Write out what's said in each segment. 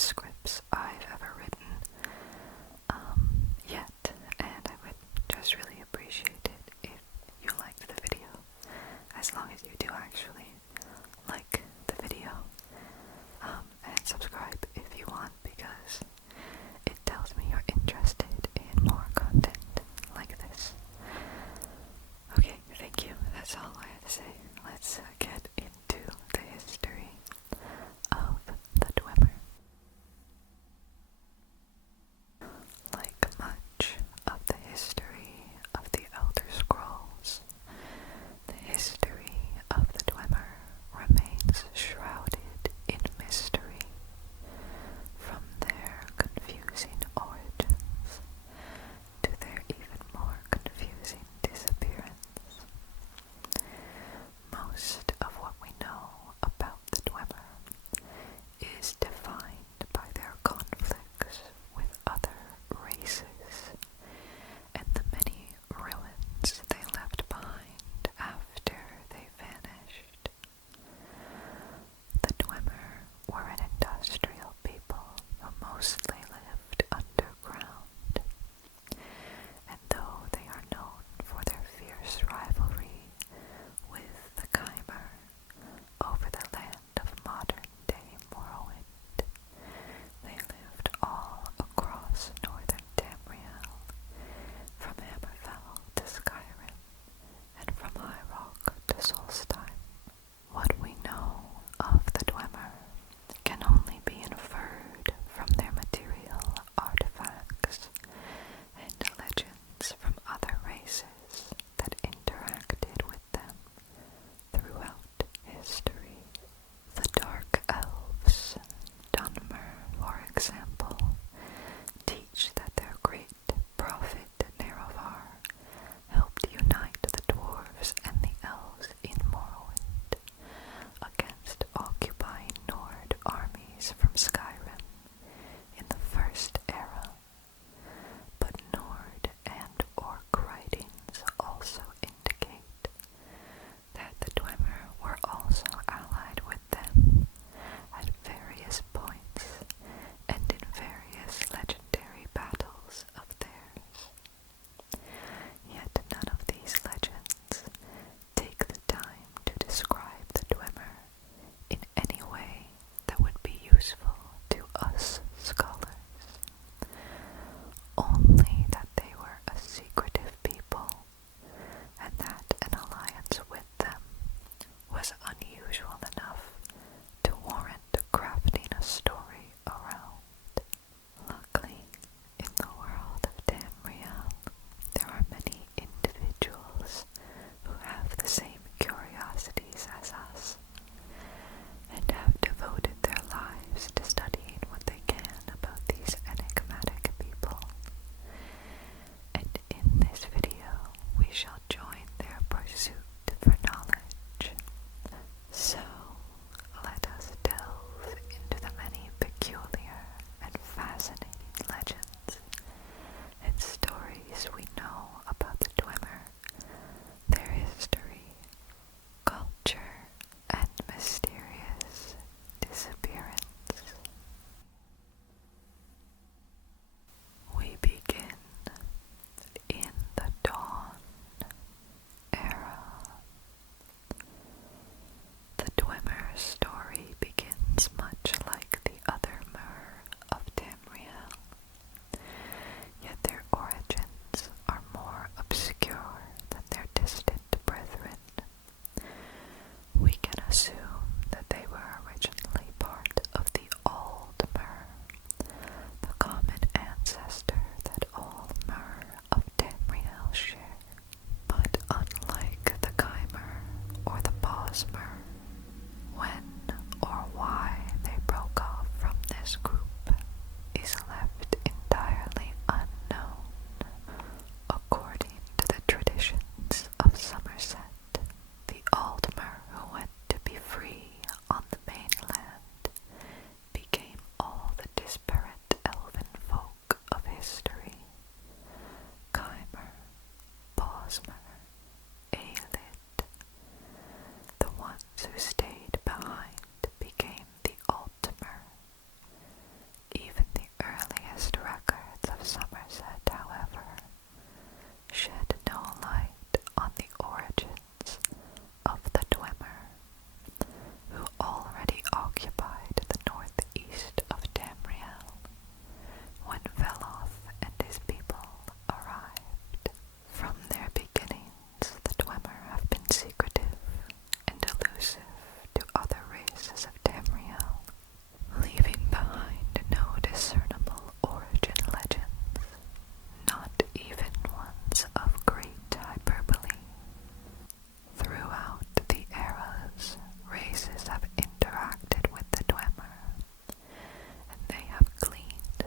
scripts I've ever written yet, and I would just really appreciate it if you liked the video, as long as you do actually like the video, and subscribe if you want, because it tells me you're interested in more content like this. Okay, thank you. That's all I had to say. Let's get into the history of the Dwemer. Like much of the history of the Elder Scrolls, the history of the Dwemer remains shrouded in mystery, from their confusing origins to their even more confusing disappearance. Most of what we know about the Dwemer is defined by their conflicts with other races and the many ruins they left behind after they vanished. The Dwemer were an industrial people who mostly lived underground, and though they are known for their fierce rivalry with the Chimer over the land of modern-day Morrowind, they lived all across northern Tamriel, from Hammerfell to Skyrim, and from High Rock to Solstheim. What we know of the Dwemer can only be inferred from their material artifacts and legends from other races that interacted with them throughout history. The Dark Elves, Dwemer for example, teach that their great prophet Nerovar helped unite the dwarves and the elves in Morrowind against occupying Nord armies from Skyrim in the First Era. But Nord and Orc writings also indicate that the Dwemer were also allied with them at various points and in various legendary battles of theirs. Yet none of these legends take the time to describe the Dwemer in any way that would be useful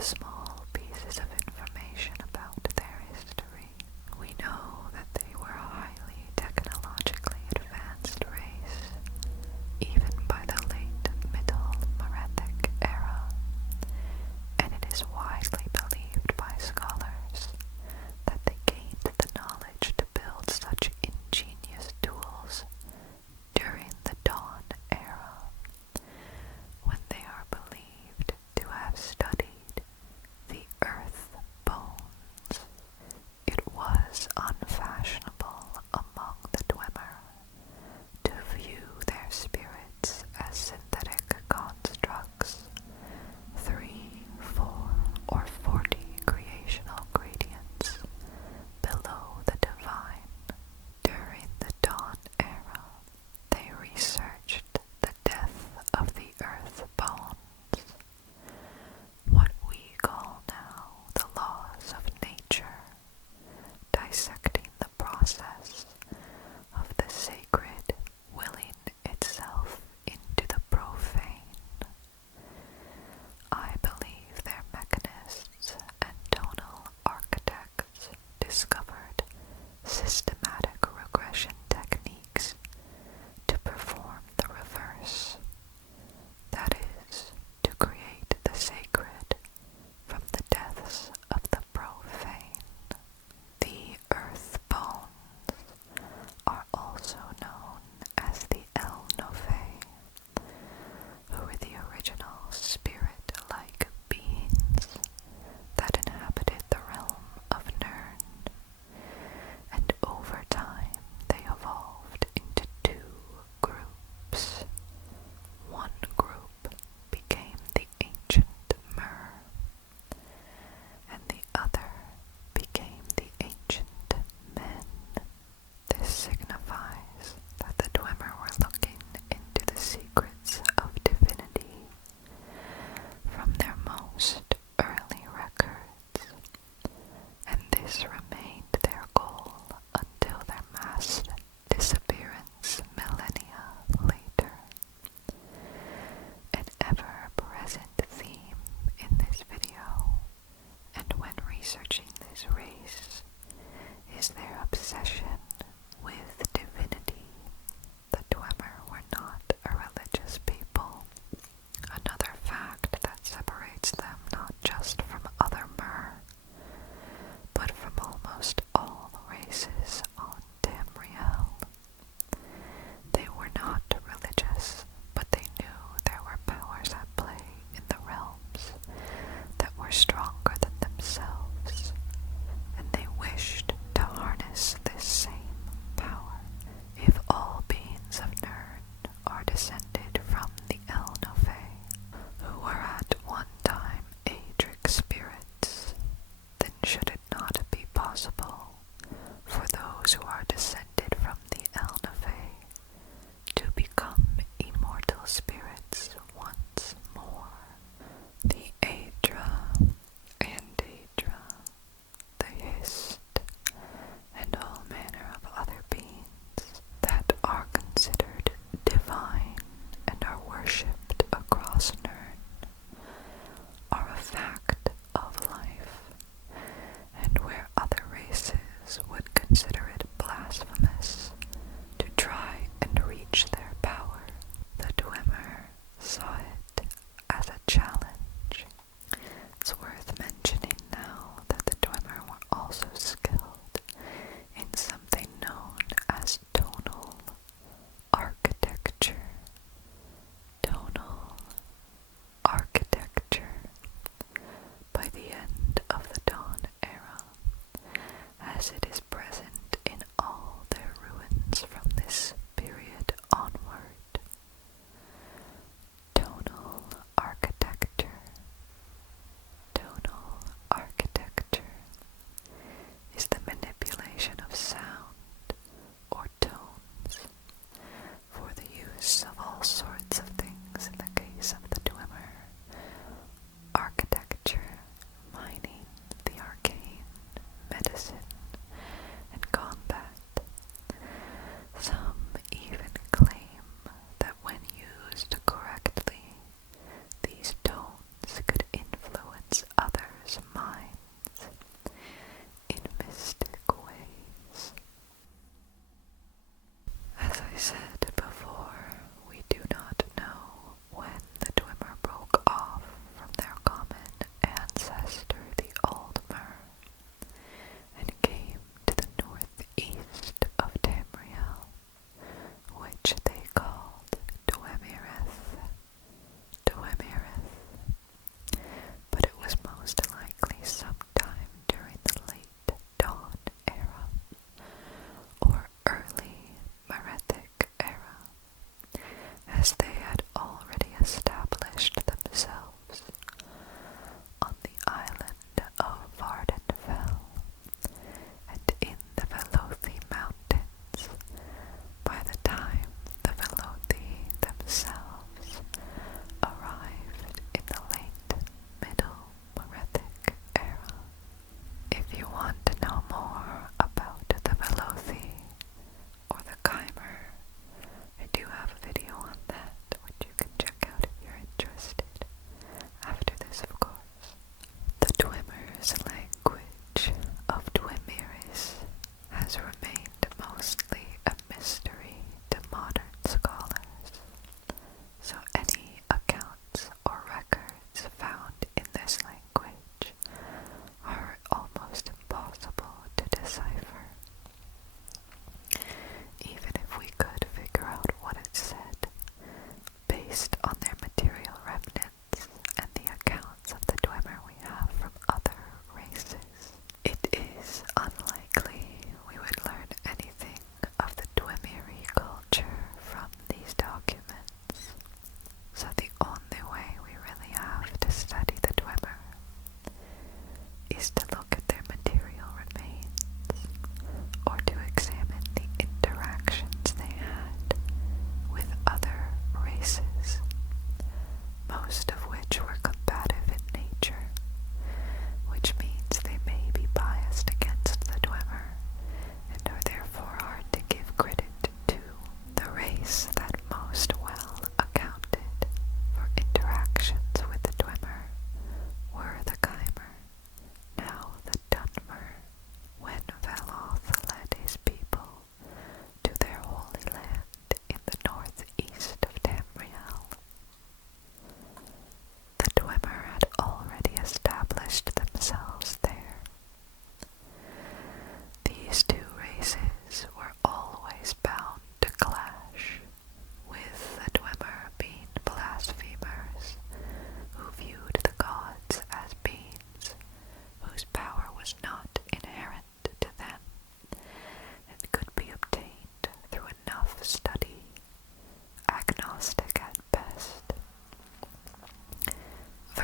small pieces of information about their history. We know that they were a highly technologically advanced race, even by the late Middle Merethic era, and it is widely believed by scholars that they gained the knowledge to build such ingenious tools during the Dawn era, when they are believed to have studied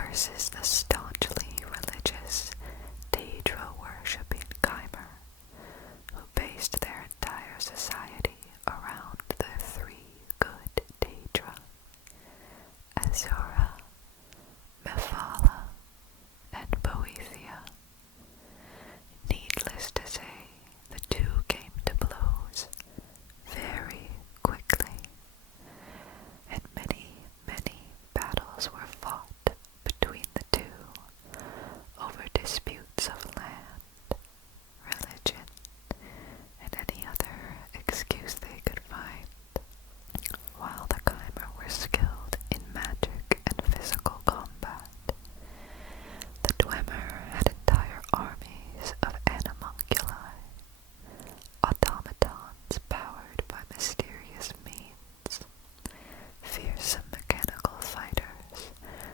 versus the staunchly religious Daedra-worshipping Chimer, who based their entire society around the three good Daedra, Azura, Mephala, and Boethia. Needless to say, the two came to blows very quickly, and many, many battles were fought between the two over disputes of land, religion, and any other excuse they could find. While the Chimer were skilled in magic and physical combat, the Dwemer had entire armies of Animunculi, automatons powered by mysterious means, fearsome mechanical fighters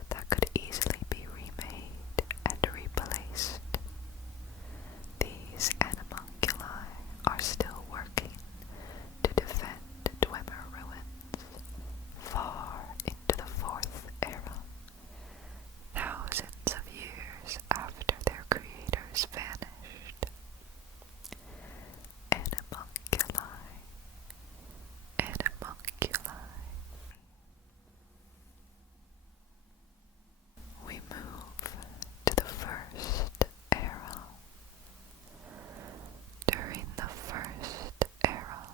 that could easily be remade and replaced. These Animunculi are still working to defend Dwemer ruins far into the Fourth Era, thousands of years after their creators vanished. Animunculi, Animunculi. We move to the First Era. During the First Era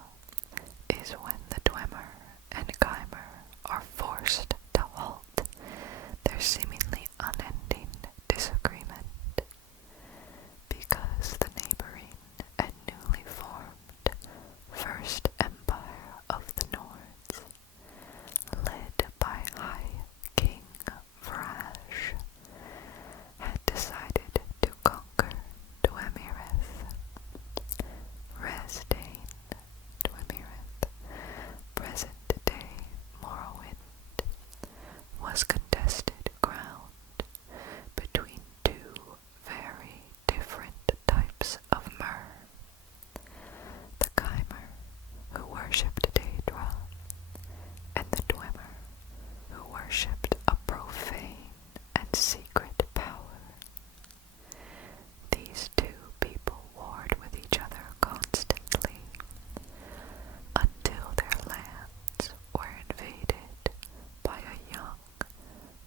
is when the Dwemer and Chimer are forced to halt their seemingly unending disagreement, because the neighboring and newly formed First Empire of the Nords, led by High King Vrash, had decided to conquer Dwemerith. Resdain, Dwemerith, present-day Morrowind, was contested ground between two very different types of Mer. The Chimer, who worshipped Daedra, and the Dwemer, who worshipped a profane and secret power. These two people warred with each other constantly, until their lands were invaded by a young,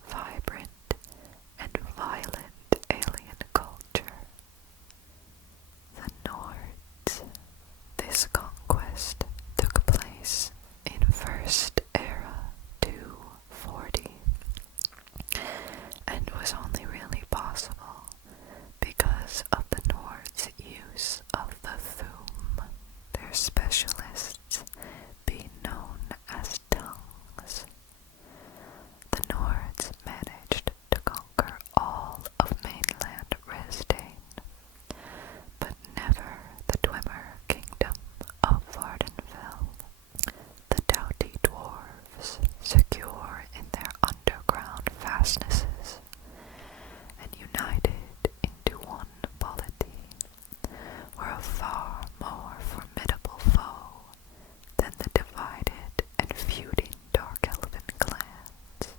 vibrant, and violent alien culture, the Nords. This conquest took place in First Era 240, and was only really possible because of the Nords' use of the Thuum, their specialists being known as tongues. The Nords managed to conquer all of mainland Resdain, but never the Dwemer kingdom of Vardenfell. The doughty dwarves, secure in their underground fastnesses, and united into one polity, were a far more formidable foe than the divided and feuding Dark Elven clans,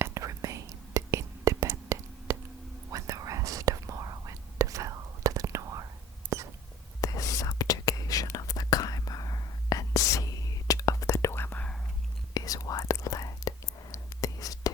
and remained independent when the rest of Morrowind fell to the Nords. This subjugation of the Chimer and siege of the Dwemer is what led these two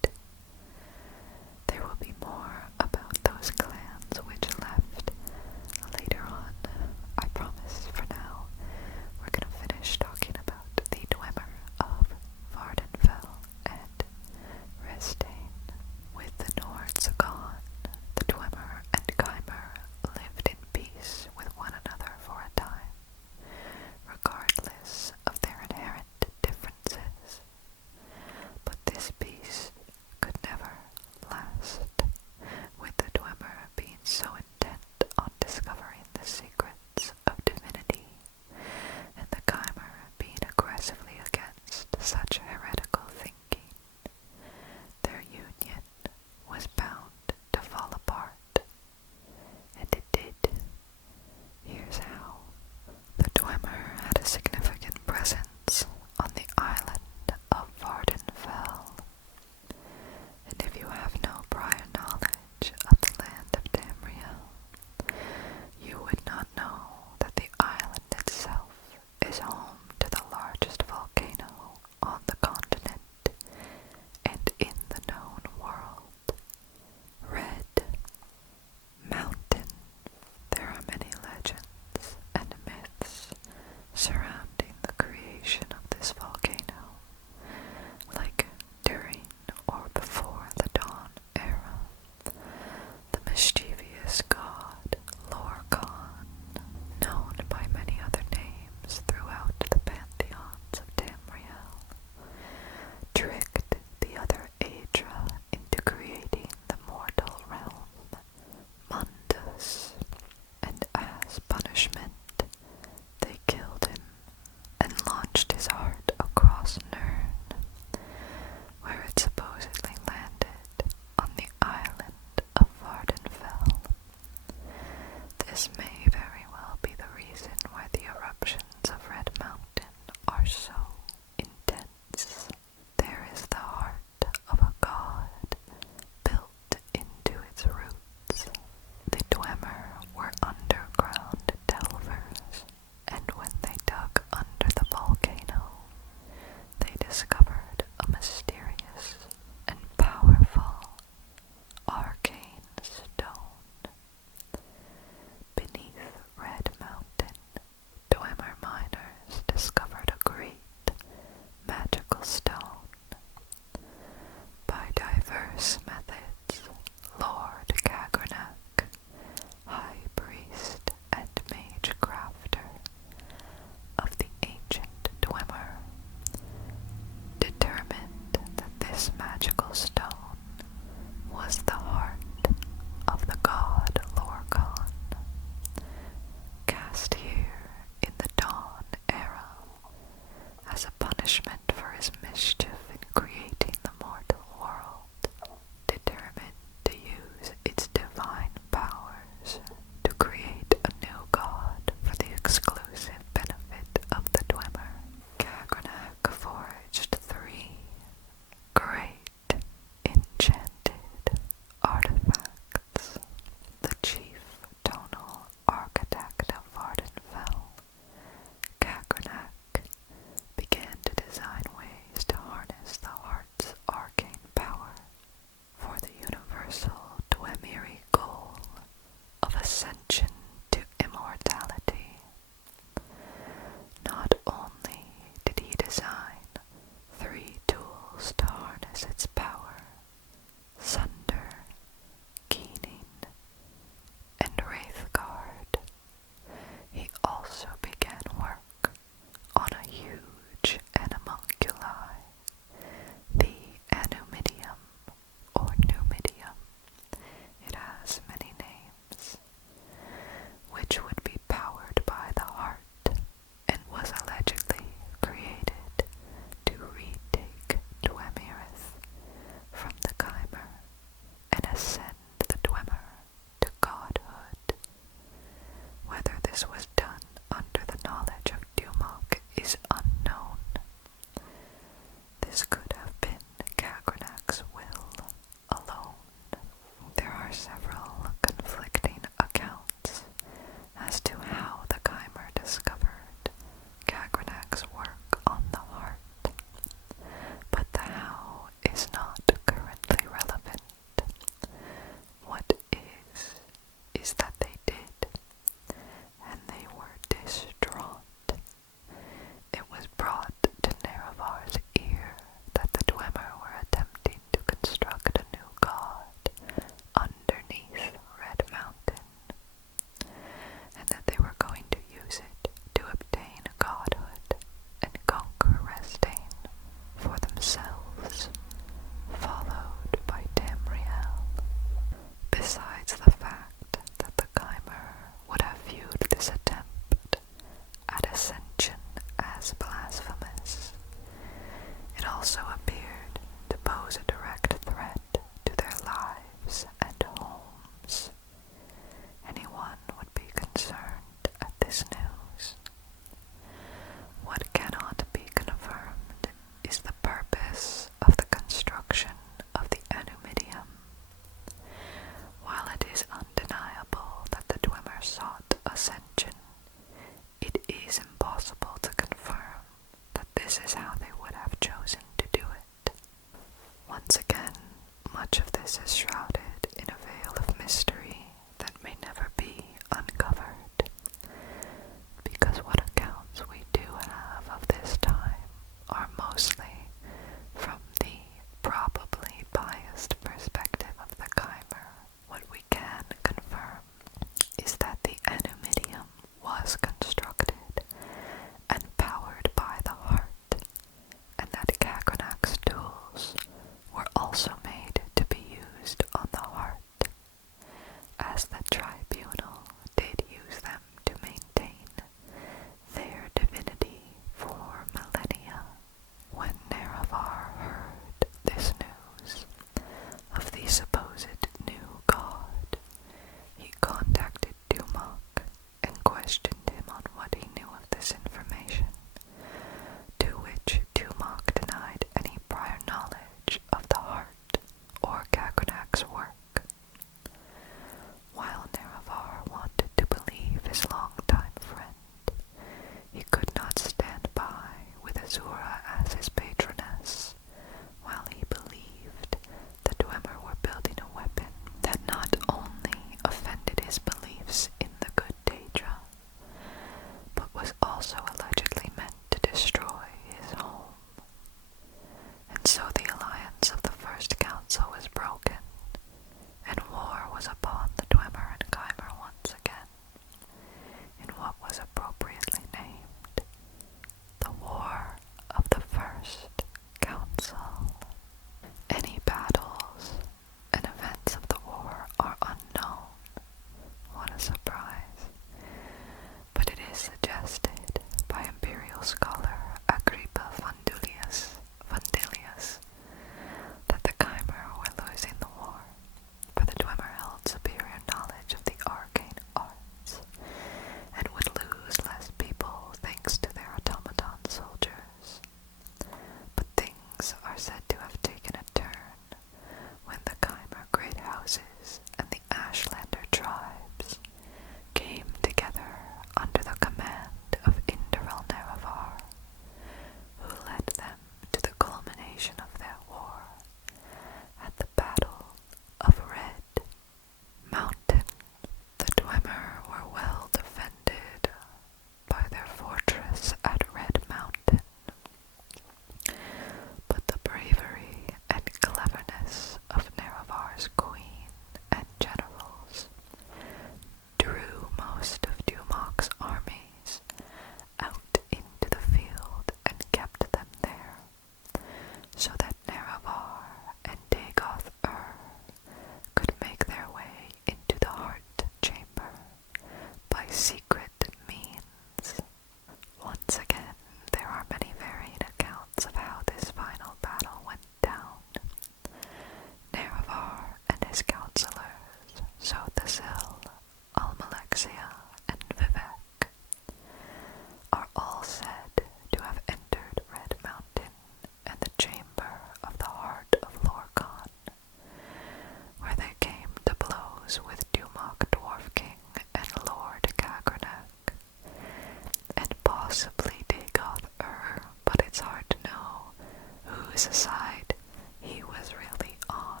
this aside, he was really on.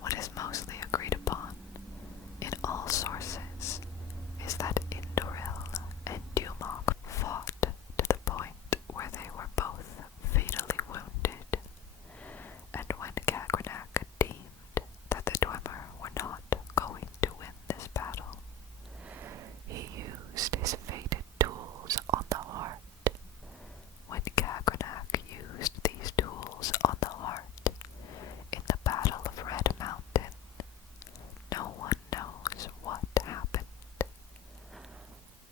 What is mostly agreed upon in all sources is that Indoril and Dwemer fought to the point where they were both fatally wounded, and when Cagranac deemed that the Dwemer were not going to win this battle, he used his fated tools on the heart. When Cagranac used these tools on the heart in the Battle of Red Mountain, no one knows what happened.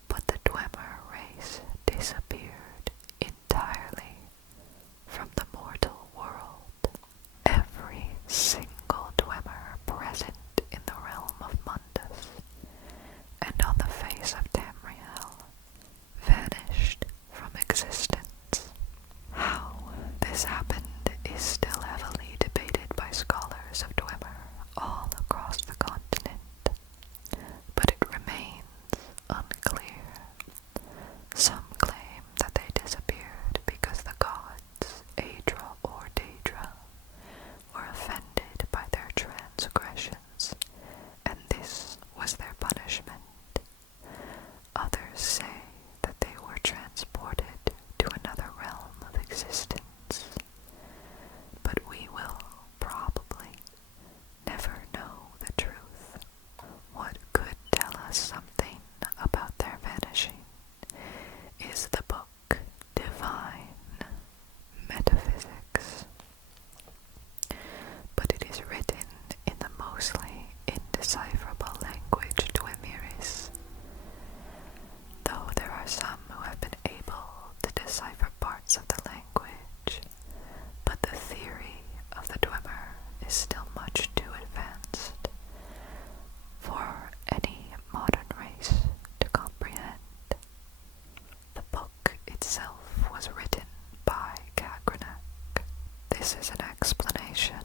But the Dwemer race disappeared entirely from the mortal world. Every single Dwemer present in the realm of Mundus and on the face of Tamriel vanished from existence. How this happened is still heavily debated by scholars of Dwemer all across the continent, but it remains unclear. Some claim that they disappeared because the gods, Aedra or Daedra, were offended by their transgressions, and this was their punishment. Others say that they were transported to another realm of existence, but we will probably never know the truth. What could tell us something about their vanishing is the book Divine Metaphysics, but it is written in the mostly indecipherable language Dwemeris, though there are some who have been able to decipher parts of the language, but the theory of the Dwemer is still much too advanced for any modern race to comprehend. The book itself was written by Cagranac. This is an explanation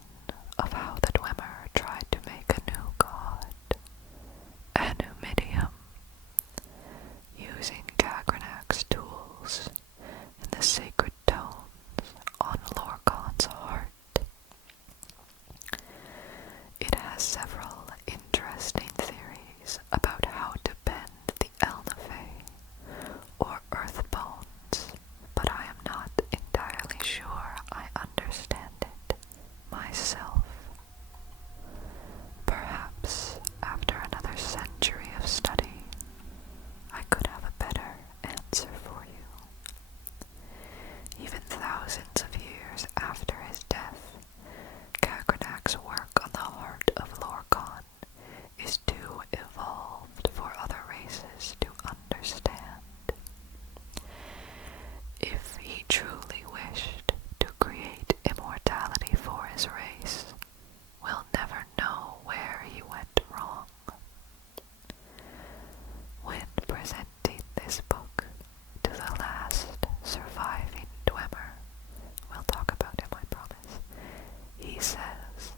of how the Dwemer tried to make a new god, Animunculi, using Cagranac's tools and the sacred tones on Lorcan's heart. It has several interesting theories about how to bend the Elnafey, or earth bones, but I am not entirely sure I understand it myself. Perhaps after another century of study, I could have a better answer for you. Even thousands of years after his death, Cagranac's work on the heart of Lorcan is too evolved for other races to understand. If he truly wished to create immortality for his race, we'll never know where he went wrong. When presenting this book to the last surviving Dwemer, we'll talk about him, I promise, he says,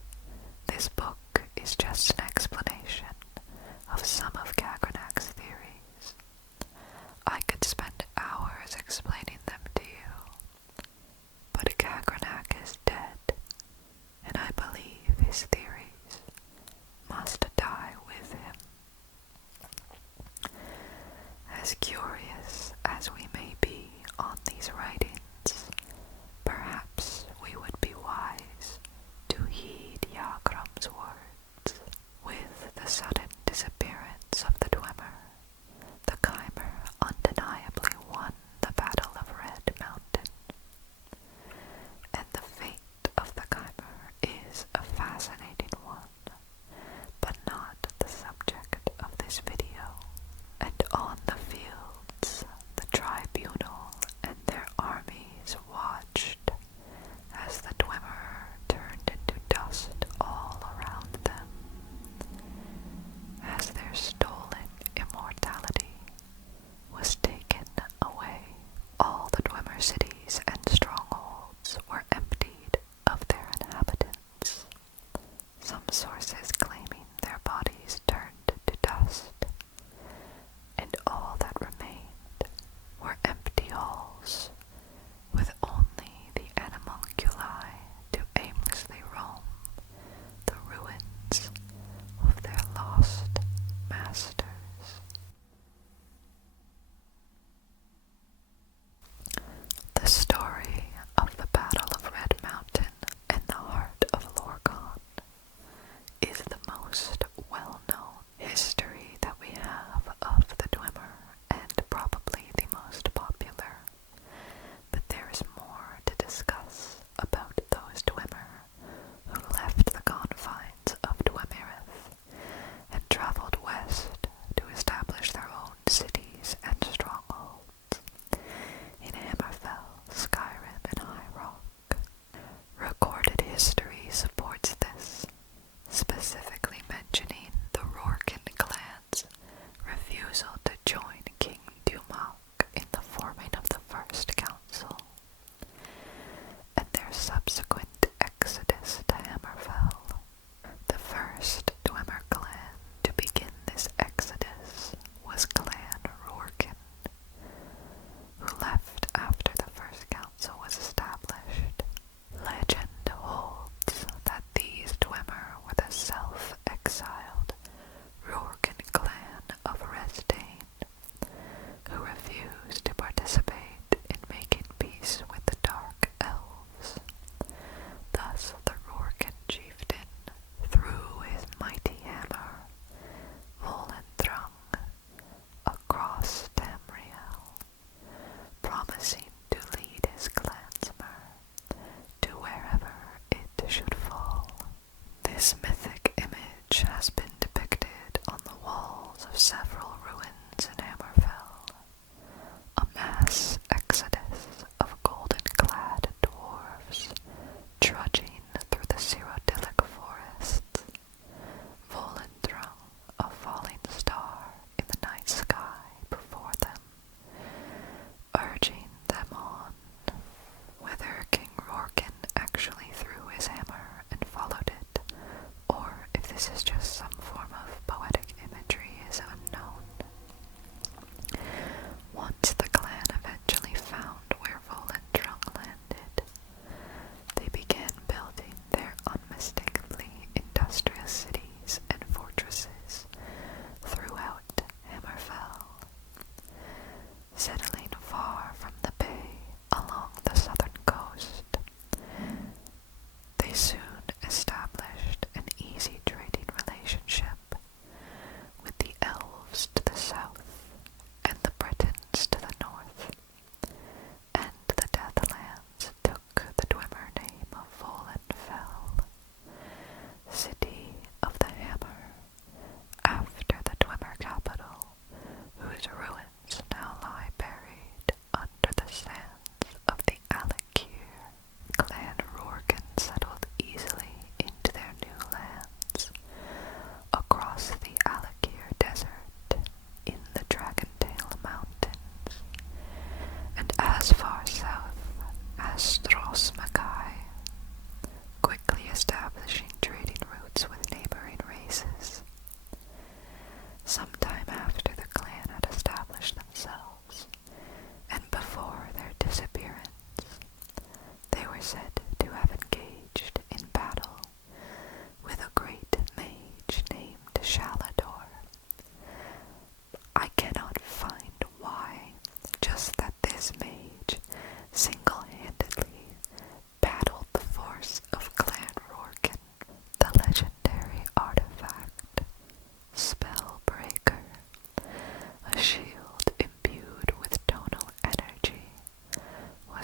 this book is just an explanation of some of Cagranac's theories. I could spend hours explaining them to you, but Cagranac is dead, and I believe his theories must die with him. As curious as we may be on these writings, perhaps we would be wise to heed Yagram's words. With the sudden disappearance of the Dwemer, the Chimer undeniably won the Battle of Red Mountain. And the fate of the Chimer is a fascinating one, but not the subject of this video. And on the field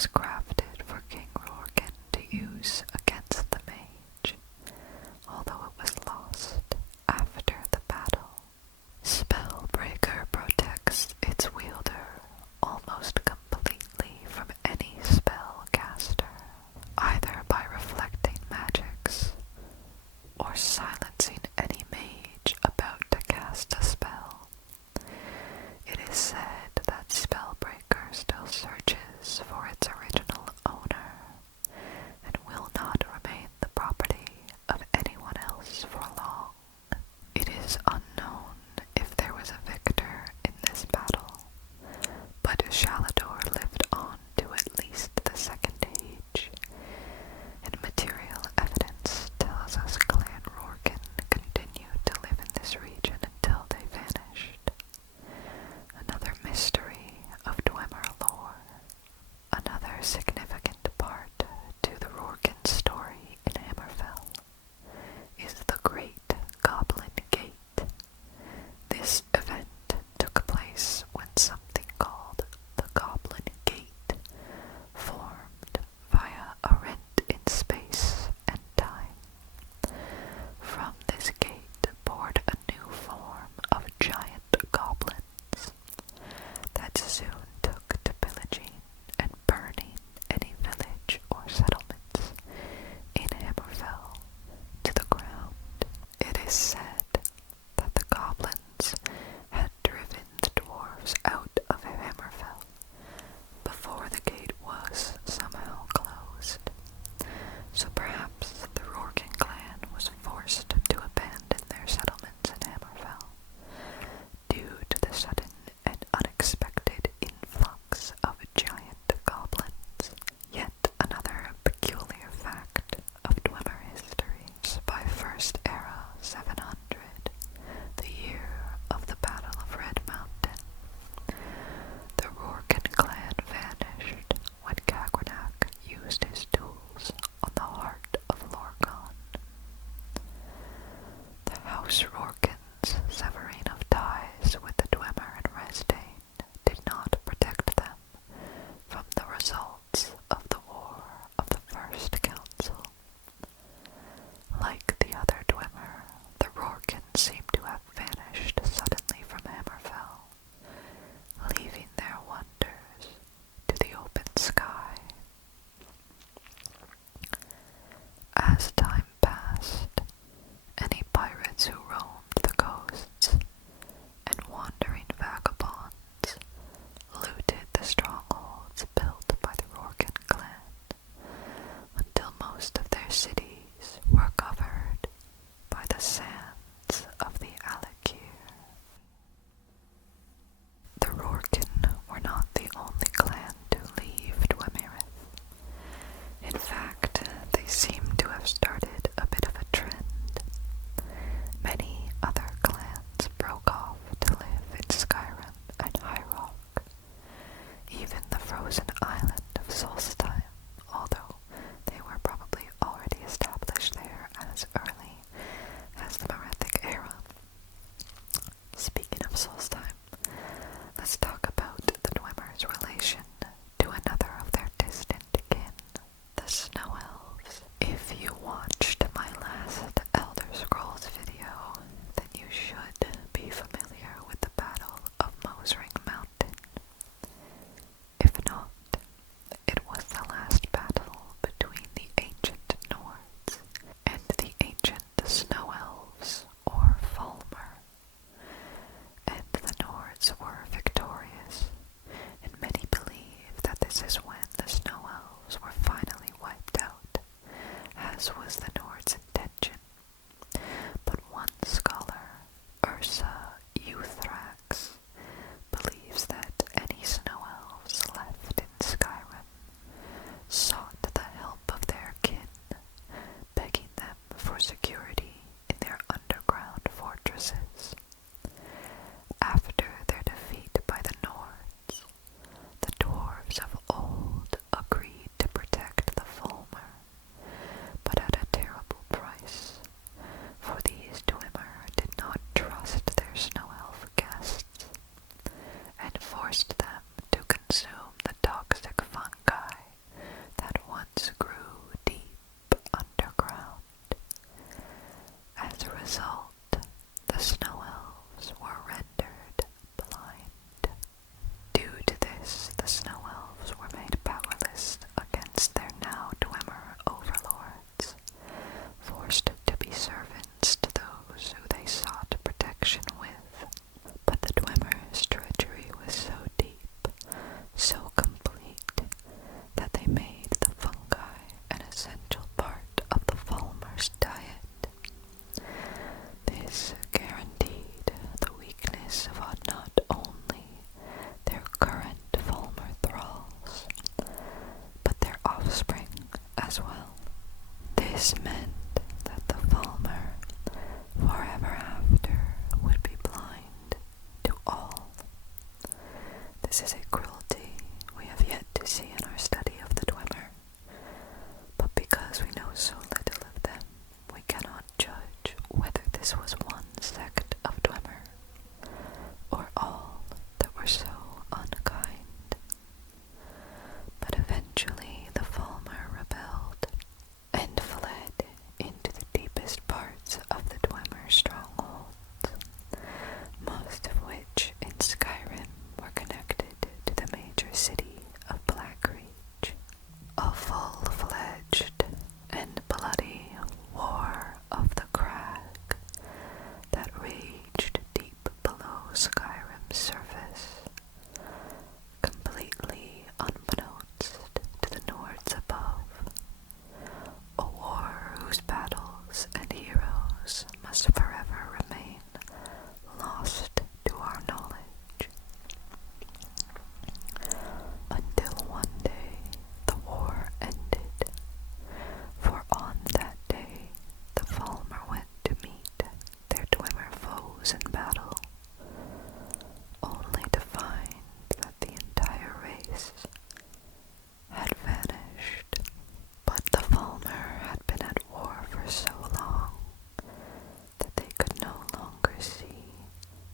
was crafted for King Rorken to use against the mage, although it was lost after the battle. Spellbreaker protects its wielder almost completely from any spellcaster, either by reflecting magics or silencing any mage about to cast a spell. It is said that Spellbreaker still searches for its original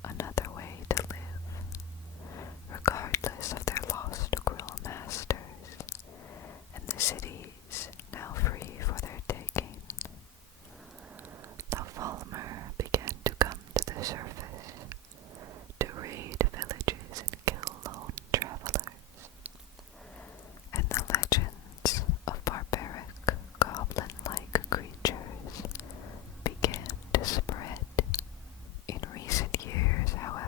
another way to live, regardless of their lost cruel masters, and the cities now free for their taking. The Falmer began to come to the surface, to raid villages and kill lone travelers, and the legends of barbaric, goblin-like creatures began to spread. In recent years, however,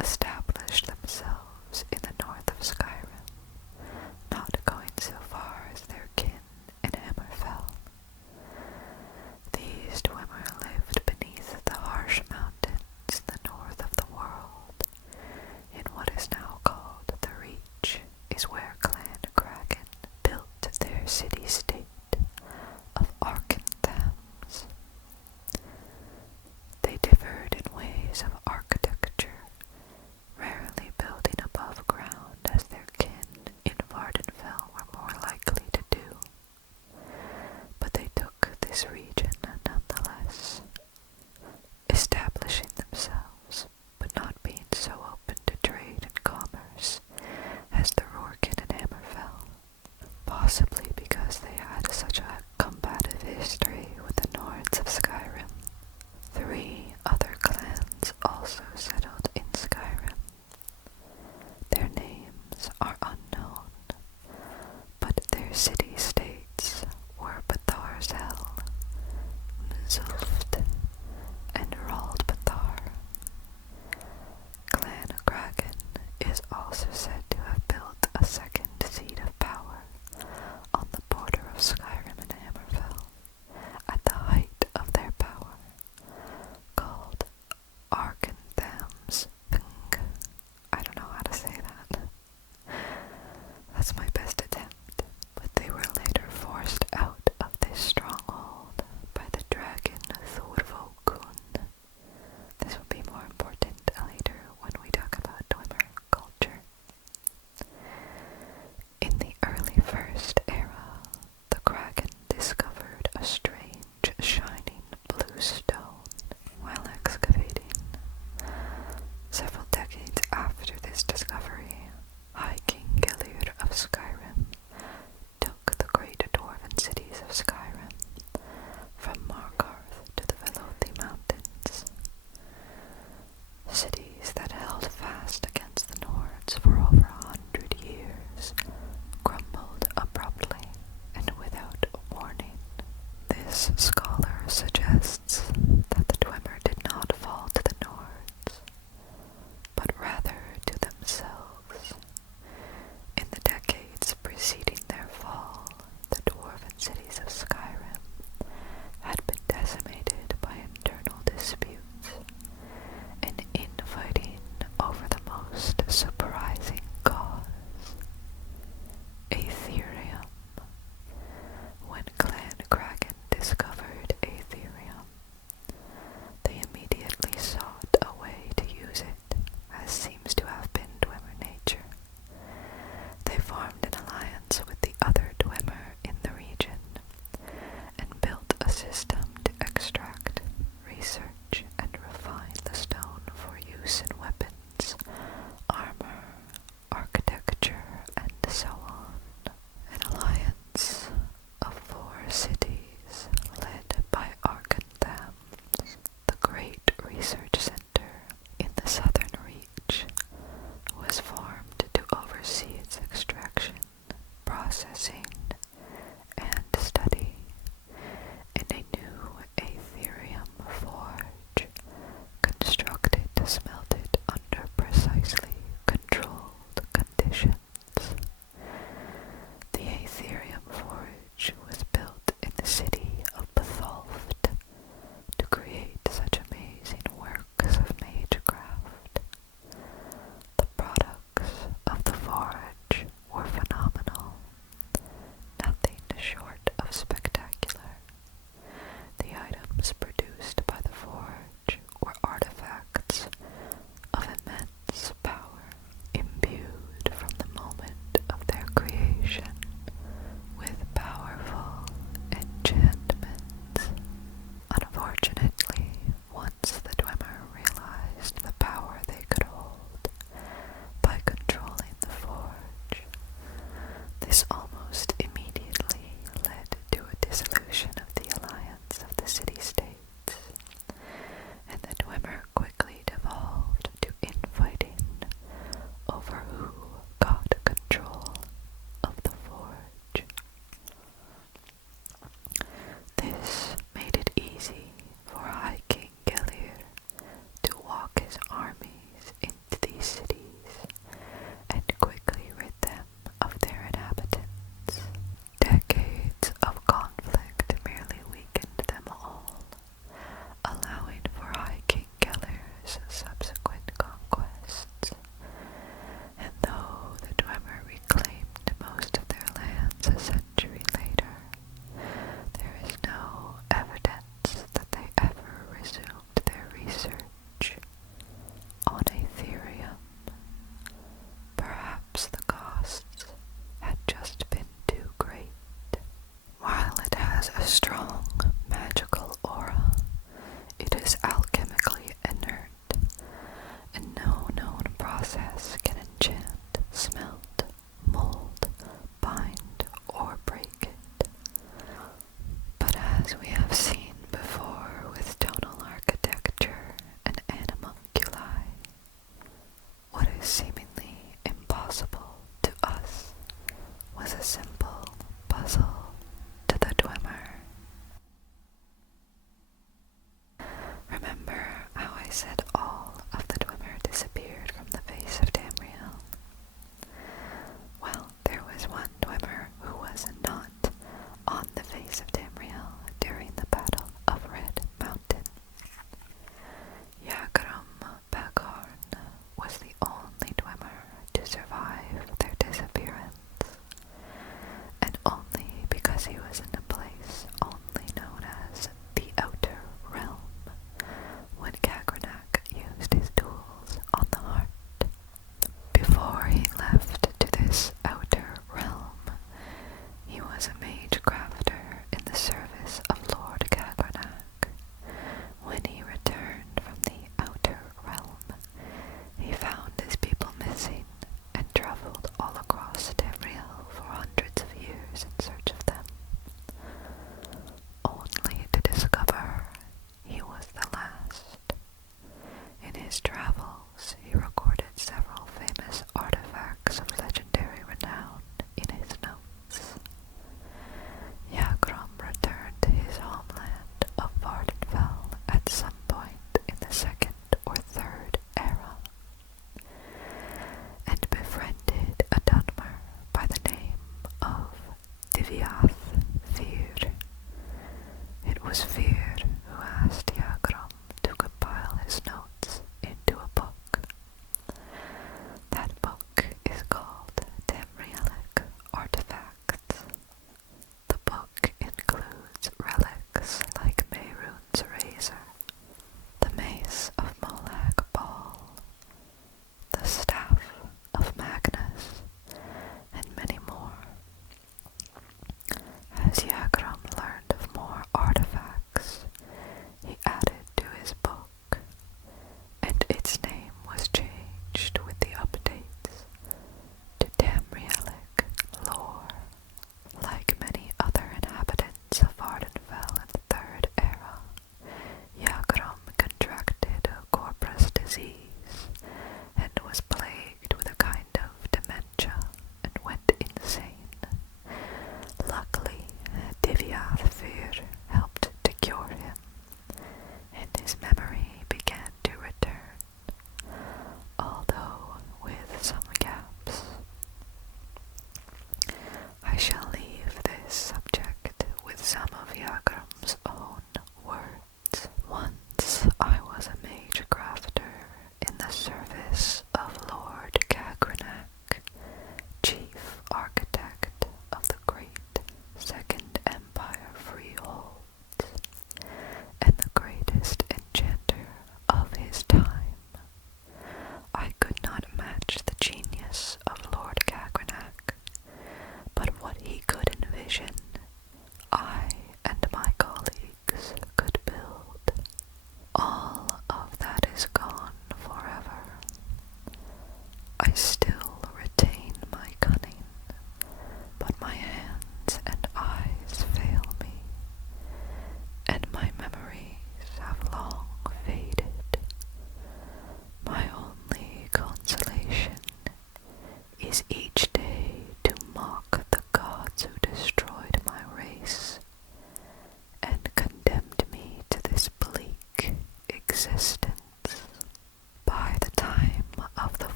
established themselves in the north of Skyrim, not going so far as their kin in Hammerfell. These Dwemer lived beneath the harsh mountains in the north of the world, in what is now called the Reach, is where Clan Kraken built their city-state of Arkanthams. They differed in ways of architecture, process can enchant, smelt, mold, bind, or break it. But as we have seen before with tonal architecture and animunculi, what is seemingly impossible to us was a simple puzzle to the Dwemer. Remember how I said all of the Dwemer disappeared from the face of Tamriel?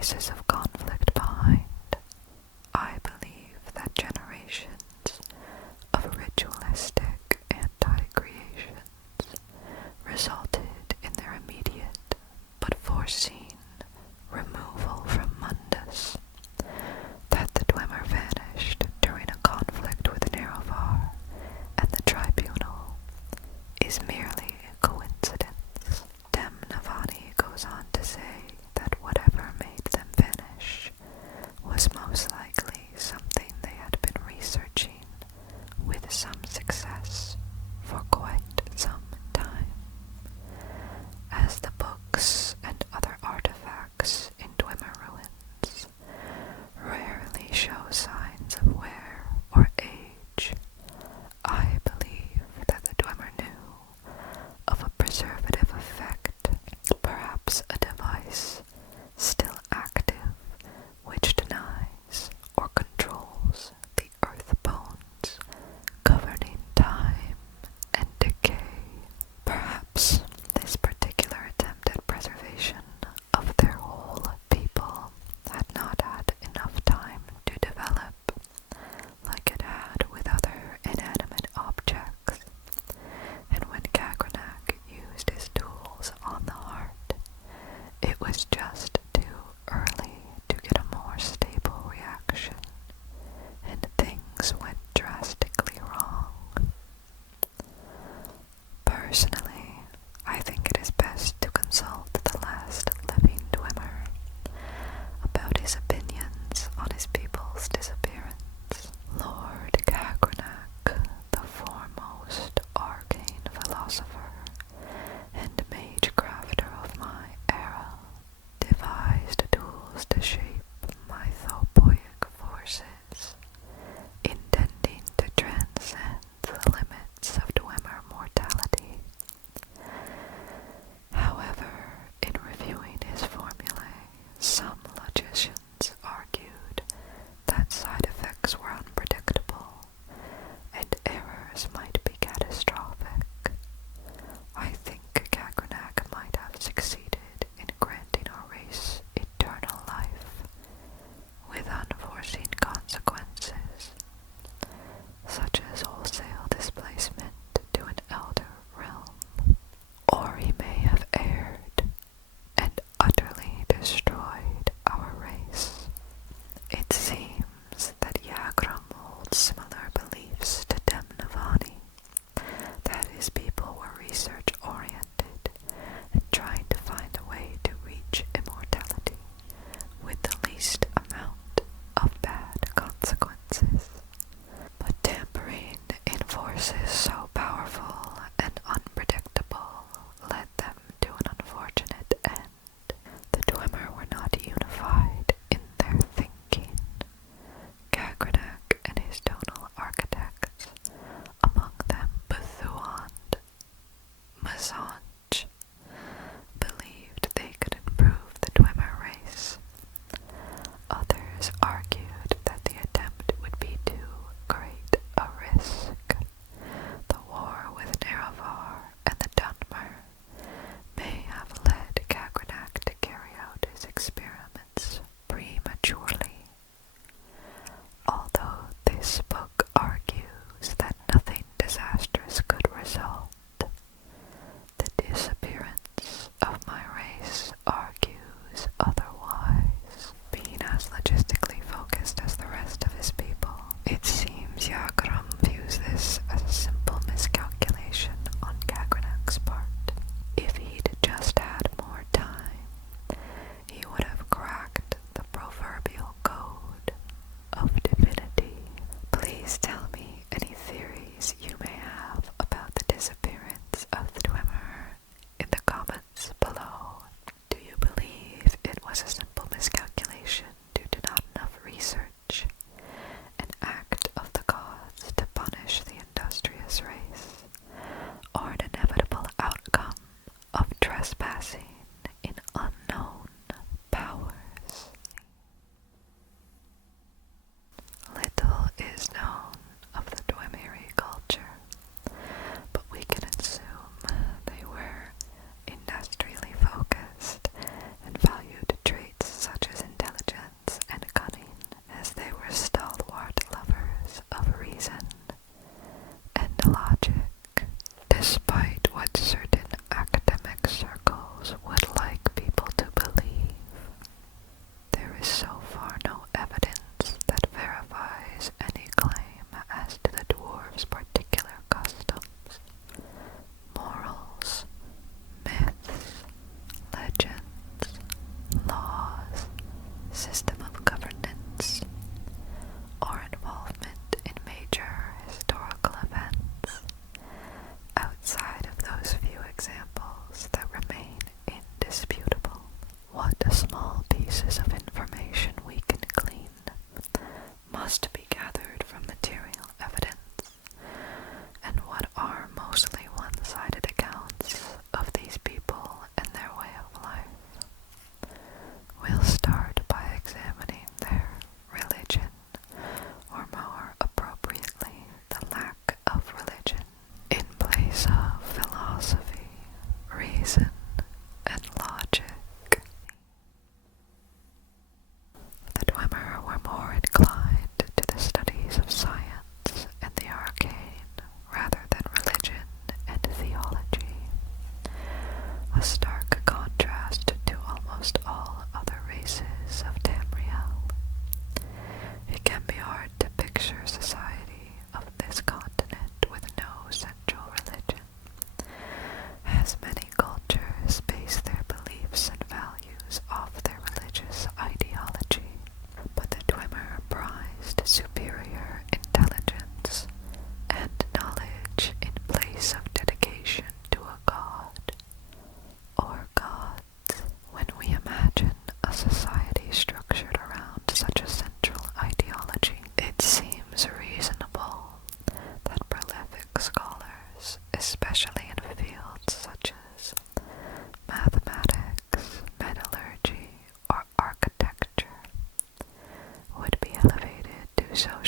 traces of conflict behind, I believe that generations of ritualistic anti-creations resulted in their immediate but foreseen removal from Mundus, that the Dwemer vanished during a conflict with Nerovar, and the tribunal is merely a coincidence. Demnavani goes on to say that whatever made them vanish was most likely something they had been researching with some success for quite some time, as the books and other artifacts in Dwemer ruins rarely show signs of wear or age. I believe that the Dwemer knew of a preservative effect, perhaps a device still active which denies or controls the earth bones governing time and decay. Perhaps this particular attempt at preservation of their whole people had not had enough time to develop, like it had with other inanimate objects, and when Kagranak used his tools on the heart, it was just too early to get a more stable reaction, and things went drastically wrong. Personally, I think it is best to consult the last living Dwemer about his opinions on his people's disappearance. Lord Kagranak, the foremost arcane philosopher and mage crafter of my era, devised tools to shape my thopoic forces, intending to transcend the limits of Dwemer mortality. However, in reviewing his formulae, some logicians argued that side effects were unpredictable and errors might be catastrophic. I think Kagranak might have succeeded in granting our race eternal life with unforeseen consequences, such as wholesale displacement to an elder realm. Or he may have erred and utterly destroyed our race. It seems that Yagram holds similar beliefs to Demnavani, that his people were research-oriented and trying to find a way to reach immortality with the least amount of bad consequences. But tampering in forces so powerful and unpredictable led them to an unfortunate end. The Dwemer were not unified in their thinking. Kagranak and his tonal architects, among them Bethuond, Mazanj, believed they could improve the Dwemer race. Others argued that the attempt would be too great a risk. The war with Nerovar and the Dunmer may have led Kagranak to carry out his experiments prematurely. Although this book argues that nothing disastrous could result, the disappearance of my race argues otherwise. Being as logistically focused as the rest of his people, it seems Yagram views this as a simple miscalculation on Kagranak's part. If he'd just had more time, he would have cracked the proverbial code of divinity. Please tell me any theories you may have about the disappearance of the Dwemer in the comments below. Do you believe it was a simple miscalculation due to not enough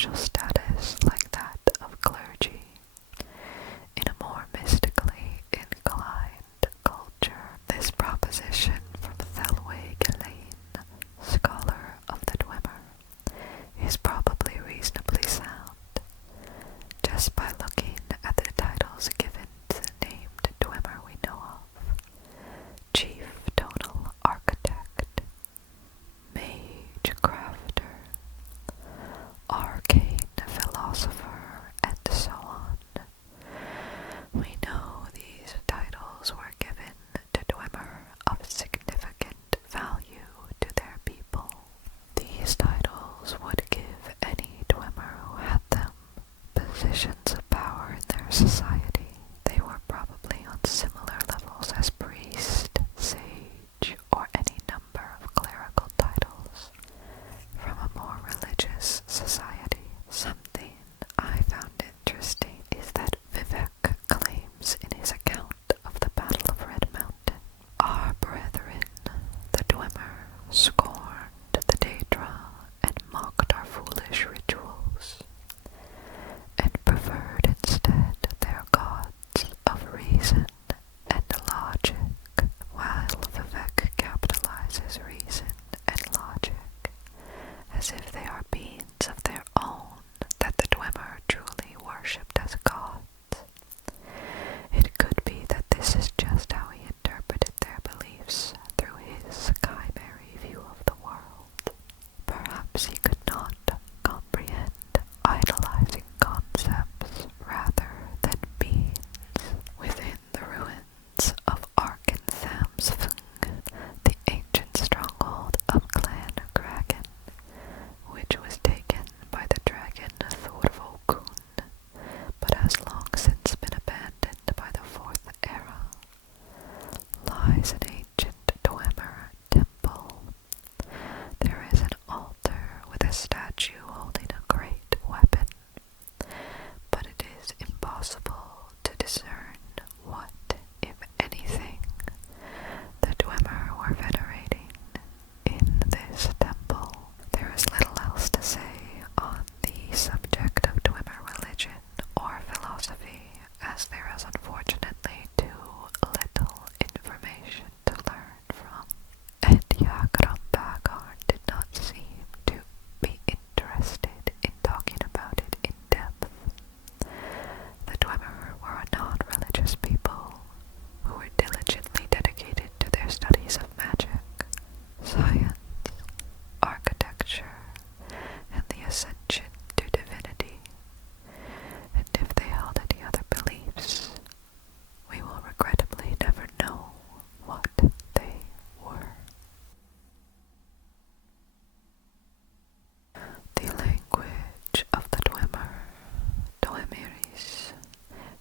social status like that of clergy. In a more mystically inclined culture, this proposition from Thelway Gillane, scholar of the Dwemer, is probably reasonably sound, just by looking at the titles given to the named Dwemer we know of: Chief Tonal Architect, Mage Crafter, Arcane Philosopher, and so on. We know these titles were given to Dwemer of significant value to their people. These titles would give any Dwemer who had them positions of power in their society. They were probably on similar levels as priest, sage, or any number of clerical titles from a more religious society. Something I found interesting is that Vivek claims in his account of the Battle of Red Mountain, "Our brethren, the Dwemer, scorned the Daedra and mocked our foolish rituals, and preferred instead their gods of reason and logic." While Vivek capitalizes reason and logic as if they are beings of their own that the Dwemer truly worshipped as gods, it could be that this is just how he interpreted their beliefs through his chimeric view of the world. Perhaps he could not comprehend idolizing concepts rather than beings. Within the ruins of Arkenthamsfung, the ancient stronghold of Clan Kraken, which was taken by the dragon Thorvokun, but has long since been abandoned by the Fourth Era, lies an ancient Dwemer temple. There is an altar with a statue holding a great weapon, but it is impossible to discern what, if anything, the Dwemer were venerating in this temple. There is little else to say on the subject of Dwemer religion or philosophy, as there is unfortunately too little information to learn from, and Yakram Bagar did not seem to be interested in talking about it in depth. The Dwemer were a non-religious people who were diligently dedicated to their studies of magic, science, architecture, and the ascension to divinity. And if they held any other beliefs, we will regrettably never know what they were. The language of the Dwemer, Dwemeris,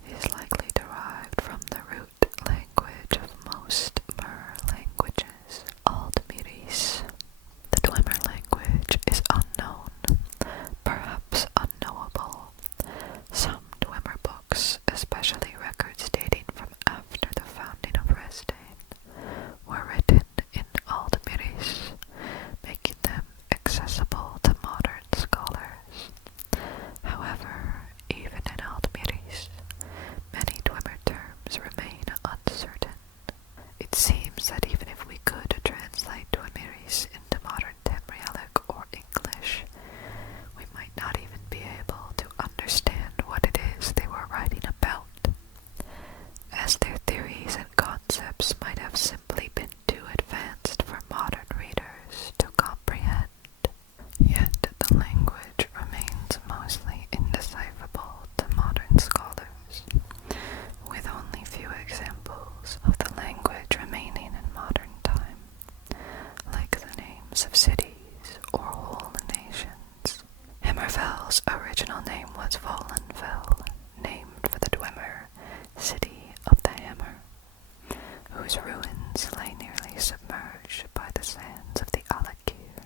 is likely derived from the root language of most Mer languages, Aldmiris. The Dwemer language is unknown, perhaps unknowable. Some Dwemer books, especially records dating from after the founding of Restain, were written in Aldmiris, making them accessible to modern scholars. However, even in Aldmiris, many Dwemer terms remain uncertain. It seems that even if we could translate Dwemeris into modern Tamrielic or English, we might not even be able to understand what it is they were writing about, as their theories and concepts might have simply been too advanced for modern readers to comprehend. Yet the language remains mostly indecipherable to modern scholars, with only few examples of the language remaining in modern time, like the names of cities or whole nations. Hammerfell's original name was Volenfell, named for the Dwemer city of the Hammer, whose ruins lay nearly submerged by the sands of the Alakir.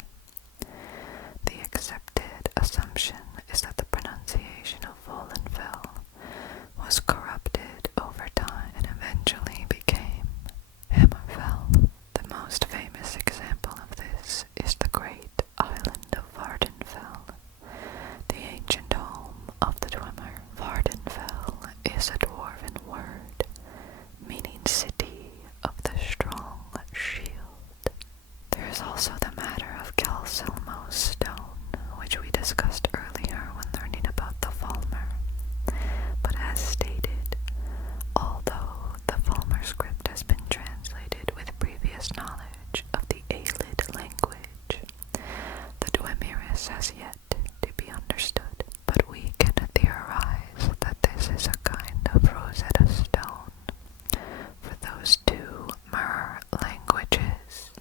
The accepted assumption is that the pronunciation of Volenfell was corrupted over time and eventually became Hammerfell. The most famous example of this is the great island of Vardenfell, the ancient is a dwarven word meaning city of the strong shield. There is also the matter of Calcelmo's stone, which we discussed earlier when learning about the Falmer. But as stated, although the Falmer script has been translated with previous knowledge of the Aelid language, the Dwemer has yet to be understood. But we can theorize that this is a kind of Rosetta Stone for those two Mer languages,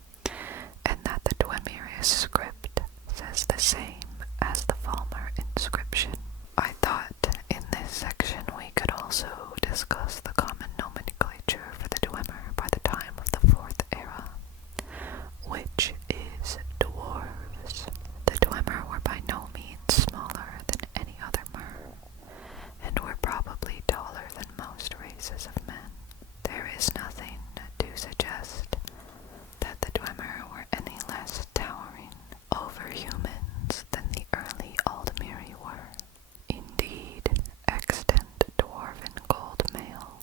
and that the Dwemer script says the same as the Falmer inscription. I thought in this section we could also discuss the common nomenclature for the Dwemer by the time of the Fourth Era, which is dwarves. The Dwemer were by no means smaller than any other Mer, and were probably taller than most races of men. There is nothing to suggest that the Dwemer were any less towering over humans than the early Aldmeri were. Indeed, extant dwarven gold mail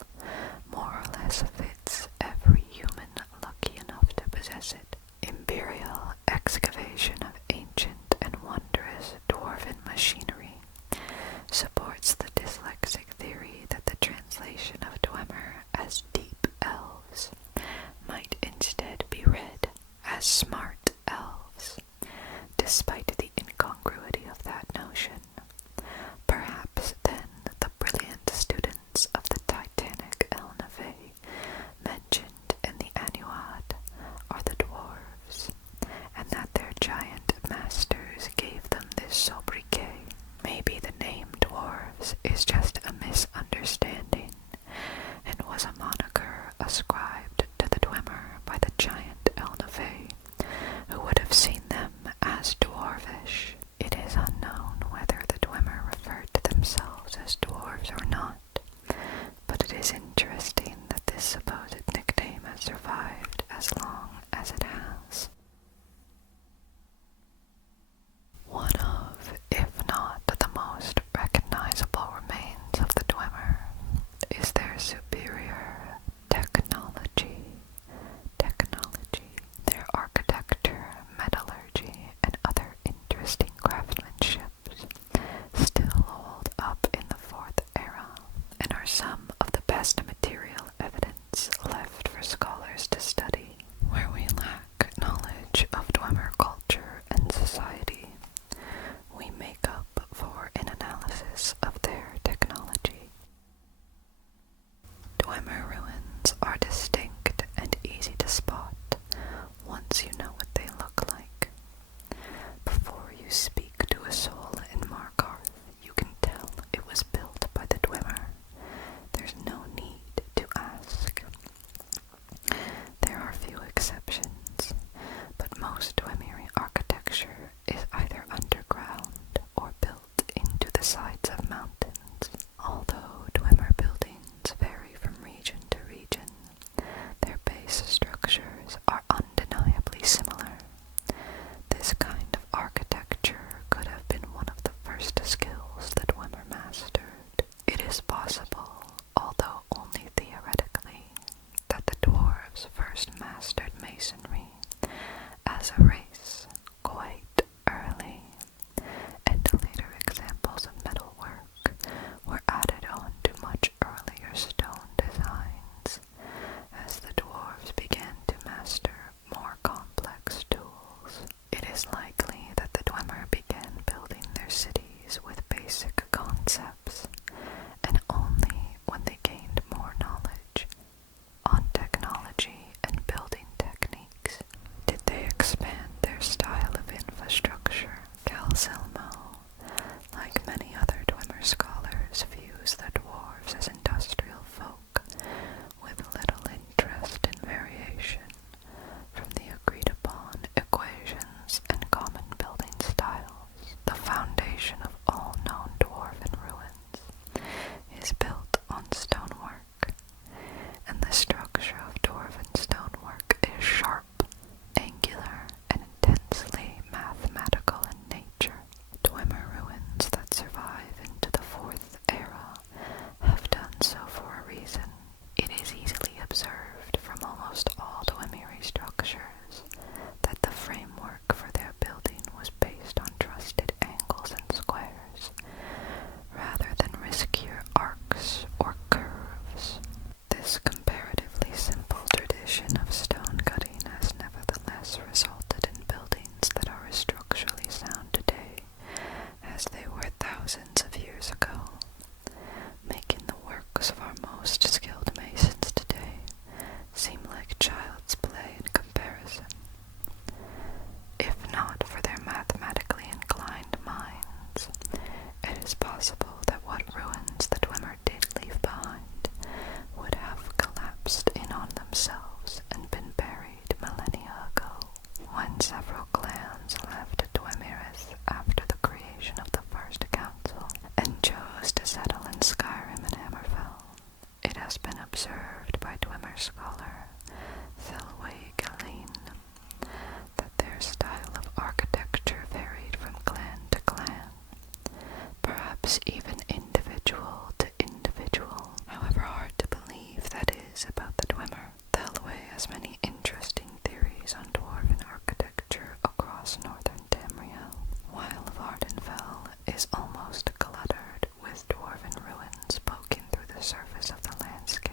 perhaps even individual to individual. However hard to believe that is about the Dwemer, Thelway has many interesting theories on dwarven architecture across northern Tamriel, while Vardenfell is almost cluttered with dwarven ruins poking through the surface of the landscape.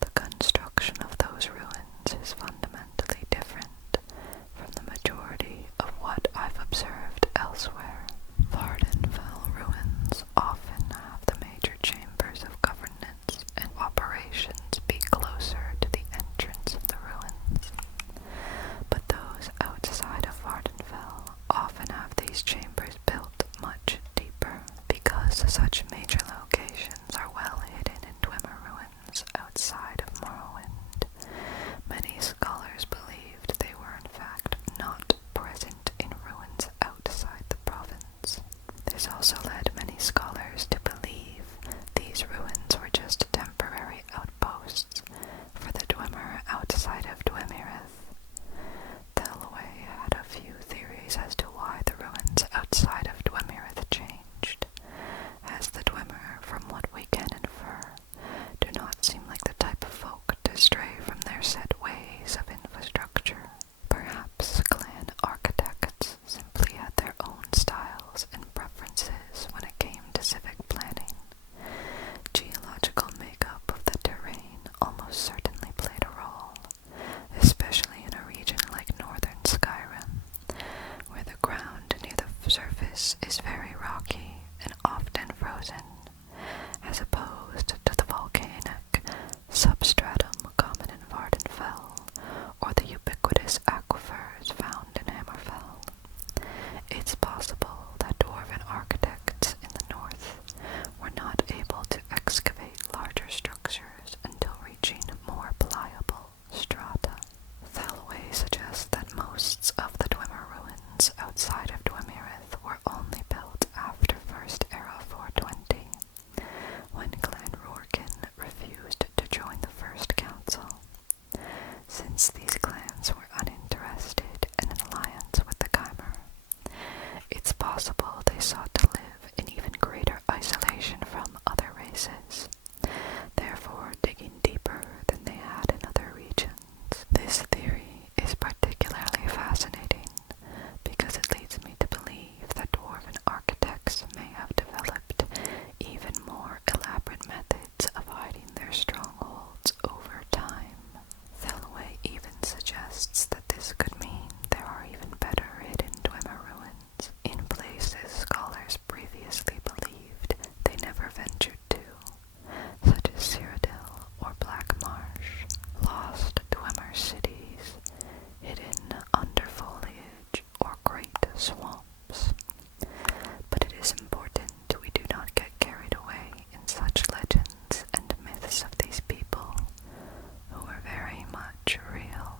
The construction of those ruins is fundamentally different from the majority of what I've observed elsewhere. Vardenfell ruins often have the major chambers of governance and operations be closer to the entrance of the ruins, but those outside of Vardenfell often have these chambers built much deeper, because such major locations are well hidden in Dwemer ruins outside of Morrowind. Many scholars believed they were in fact not present in ruins outside the province. This also led many scholars to believe these ruins were just temporary outposts for the Dwemer outside of Dwemerith. Thelway had a few theories as to why the ruins outside of Dwemerith changed, as the Dwemer, from what we can infer, do not seem like the type of folk to stray from their set ways of infrastructure. Perhaps clan architects simply had their own styles and preferences when it came to civic planning. Geological makeup of the terrain almost certainly played a role, especially in a region like northern Skyrim, where the ground near the surface is very rocky and often frozen, as opposed to the volcanic substratum common in Vardenfell, or the ubiquitous aquifers found in Hammerfell. It's possible that dwarven architects in the north were not able to excavate larger structures until reaching more pliable strata. Thelway suggests that most of the Dwemer ruins outside of Dwemerith were only built after First Era 420, when Clan Rorkin refused to join the First Council. Since these clans were uninterested in an alliance with the Chimer, it's possible they sought to live in even greater isolation from other races, therefore digging deeper than they had in other regions. This theory is particularly fascinating because it leads me to believe that dwarven architects may have developed even more elaborate methods of hiding their strongholds over time. Thelway even suggests that this could mean there are even better hidden Dwemer ruins in places scholars previously believed they never ventured to, such as Cyrodiil or Black Marsh, lost Dwemer cities hidden under foliage or great swamps. But it is important we do not get carried away in such legends and myths of these people, who were very much real.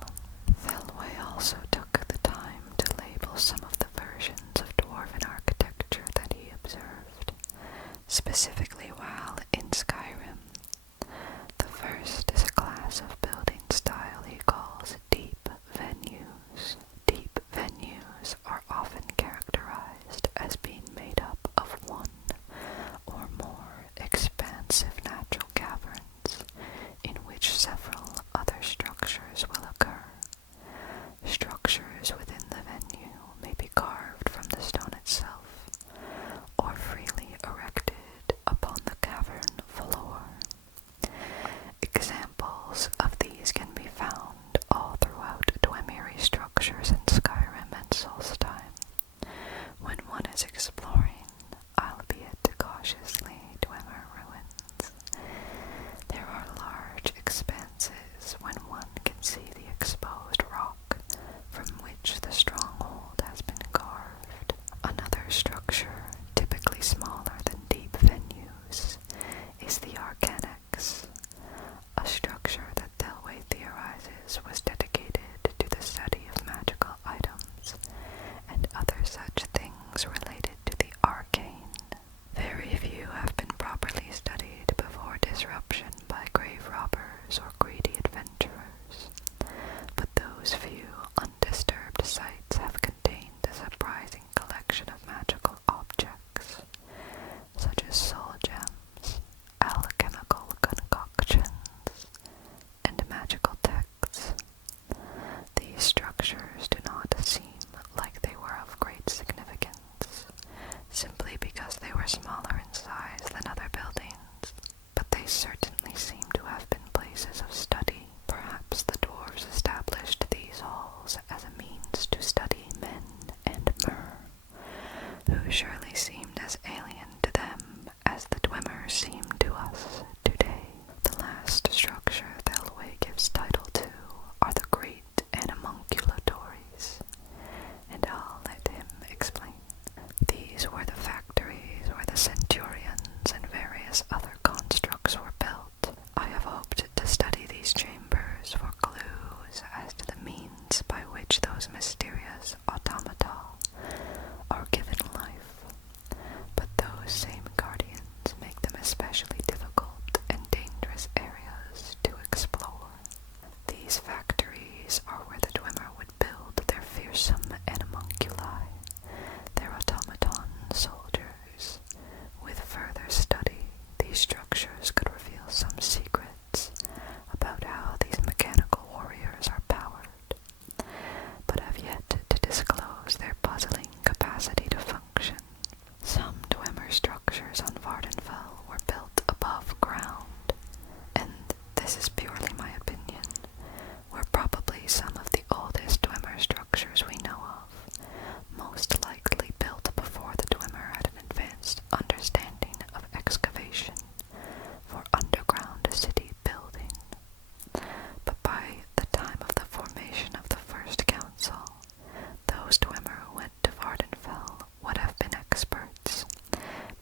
Thelway also took the time to label some of the versions of dwarven architecture that he observed, specifically while in Skyrim. The first is a class of building style he calls deep venues. Deep venues are often characterized as being made up of one or more expansive natural caverns in which several other structures will occur. Structures within the venue may be carved from the stone itself, or freely erected upon the cavern floor. Examples of these can be found all throughout Dwemeri structures in Skyrim and Solstheim, when one is exploring, albeit cautiously, Dwemer ruins. There are large expanses when one can see the exposed rock from which the stronghold has been carved. Another structure, typically smaller than deep venues, is the Arcanex, a structure that Thelway theorizes was dedicated to the study of magical items and other such things related to surely seemed as alien to them as the Dwemer seem to us today. The last structure Thelway gives title to are the Great Animunculi, and I'll let him explain. These were the factories where the centurions and various other constructs were built. I have hoped to study these chambers for clues as to the means by which those mysterious automata are given life, but those same guardians make them especially difficult and dangerous areas to explore. These factories are where the Dwemer would build their fearsome animunculi, their automaton soldiers. With further study, these structures could reveal some secrets about how these mechanical warriors are powered, but have yet to disclose their puzzling capacity to function. Some Dwemer structures on Vardenfell were built above ground, and this is purely my opinion, were probably some of the oldest Dwemer structures we know of, most likely built before the Dwemer had an advanced understanding of excavation for underground city building. But by the time of the formation of the First Council, those Dwemer who went to Vardenfell would have been experts,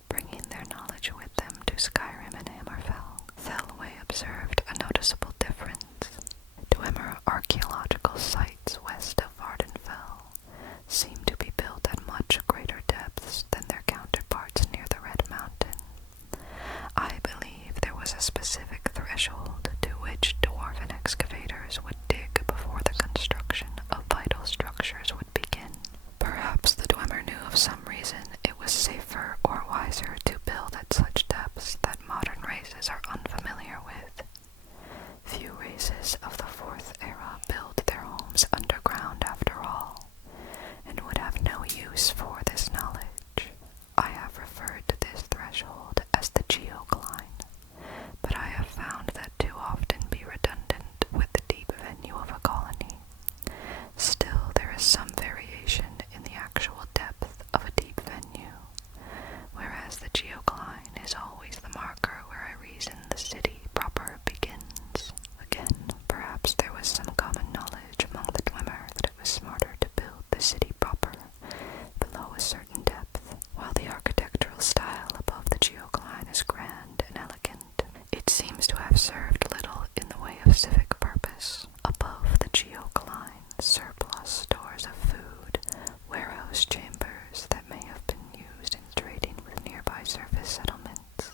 bringing their knowledge with them to Skyrim and Hammerfell. Thelway observed a noticeable difference. Dwemer archaeological sites west of Vardenfell seem to be built at much greater depths than their counterparts near the Red Mountain. I believe there was a specific threshold to which dwarven excavators would dig before the construction of vital structures would begin. Perhaps the Dwemer knew of some reason it was safer or wiser to build at such depths that modern races are unfamiliar with. Few races of the Fourth Era build their homes underground after all, and would have no use for this knowledge. I have referred to this threshold as the geocline, but I have found that to often be redundant with the deep venue of a colony. Still, there is some variation in the actual depth of a deep venue, whereas the geocline is always the marker where I reason the city proper begins. Again, perhaps there was some common knowledge among the Dwemer that it was smarter to build the city proper below a certain depth. While the architectural style above the geocline is grand and elegant, it seems to have served little in the way of civic purpose. Above the geocline, surplus stores of food, warehouse chambers that may have been used in trading with nearby surface settlements,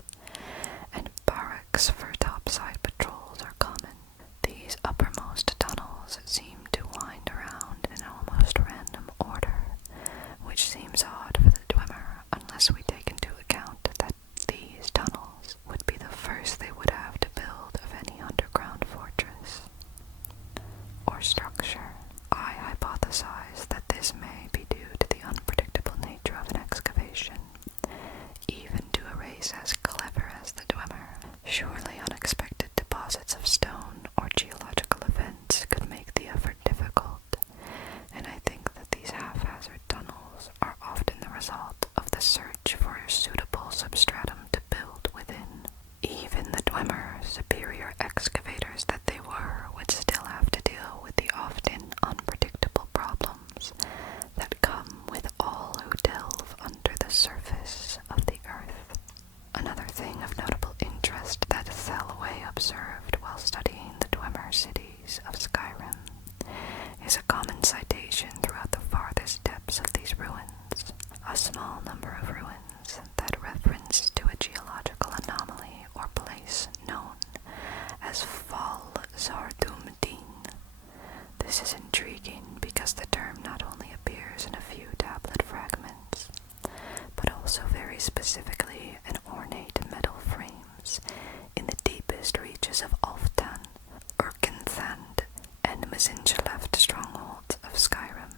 and barracks for topside patrols are common. These uppermost tunnels seem to wind around in an almost random order, which seems odd for the Dwemer unless we take into account that these tunnels would be the first they would have to build of any underground fortress or structure. I hypothesize that this may be due to the unpredictable nature of an excavation, even to a race as clever as the Dwemer. Surely unexpected deposits of stone or geological events could make the effort difficult, and I think that these haphazard tunnels are often the result of the search for a suitable substratum to build within. Even the Dwemer, superior excavators that they were, would still have to deal with the often unpredictable problems that come with all who delve under the surface of the earth. Another thing of notable interest that Thelway observed while studying the Dwemer cities of Skyrim is a common citation throughout the farthest depths of these ruins. A small number of ruins that reference to a geological anomaly or place known as Fall Zardumdin. This is intriguing because the term not only appears in a few tablet fragments, but also very specifically in ornate metal frames in the deepest reaches of Ulftan, Urkenthand, and Mazinjaleft strongholds of Skyrim.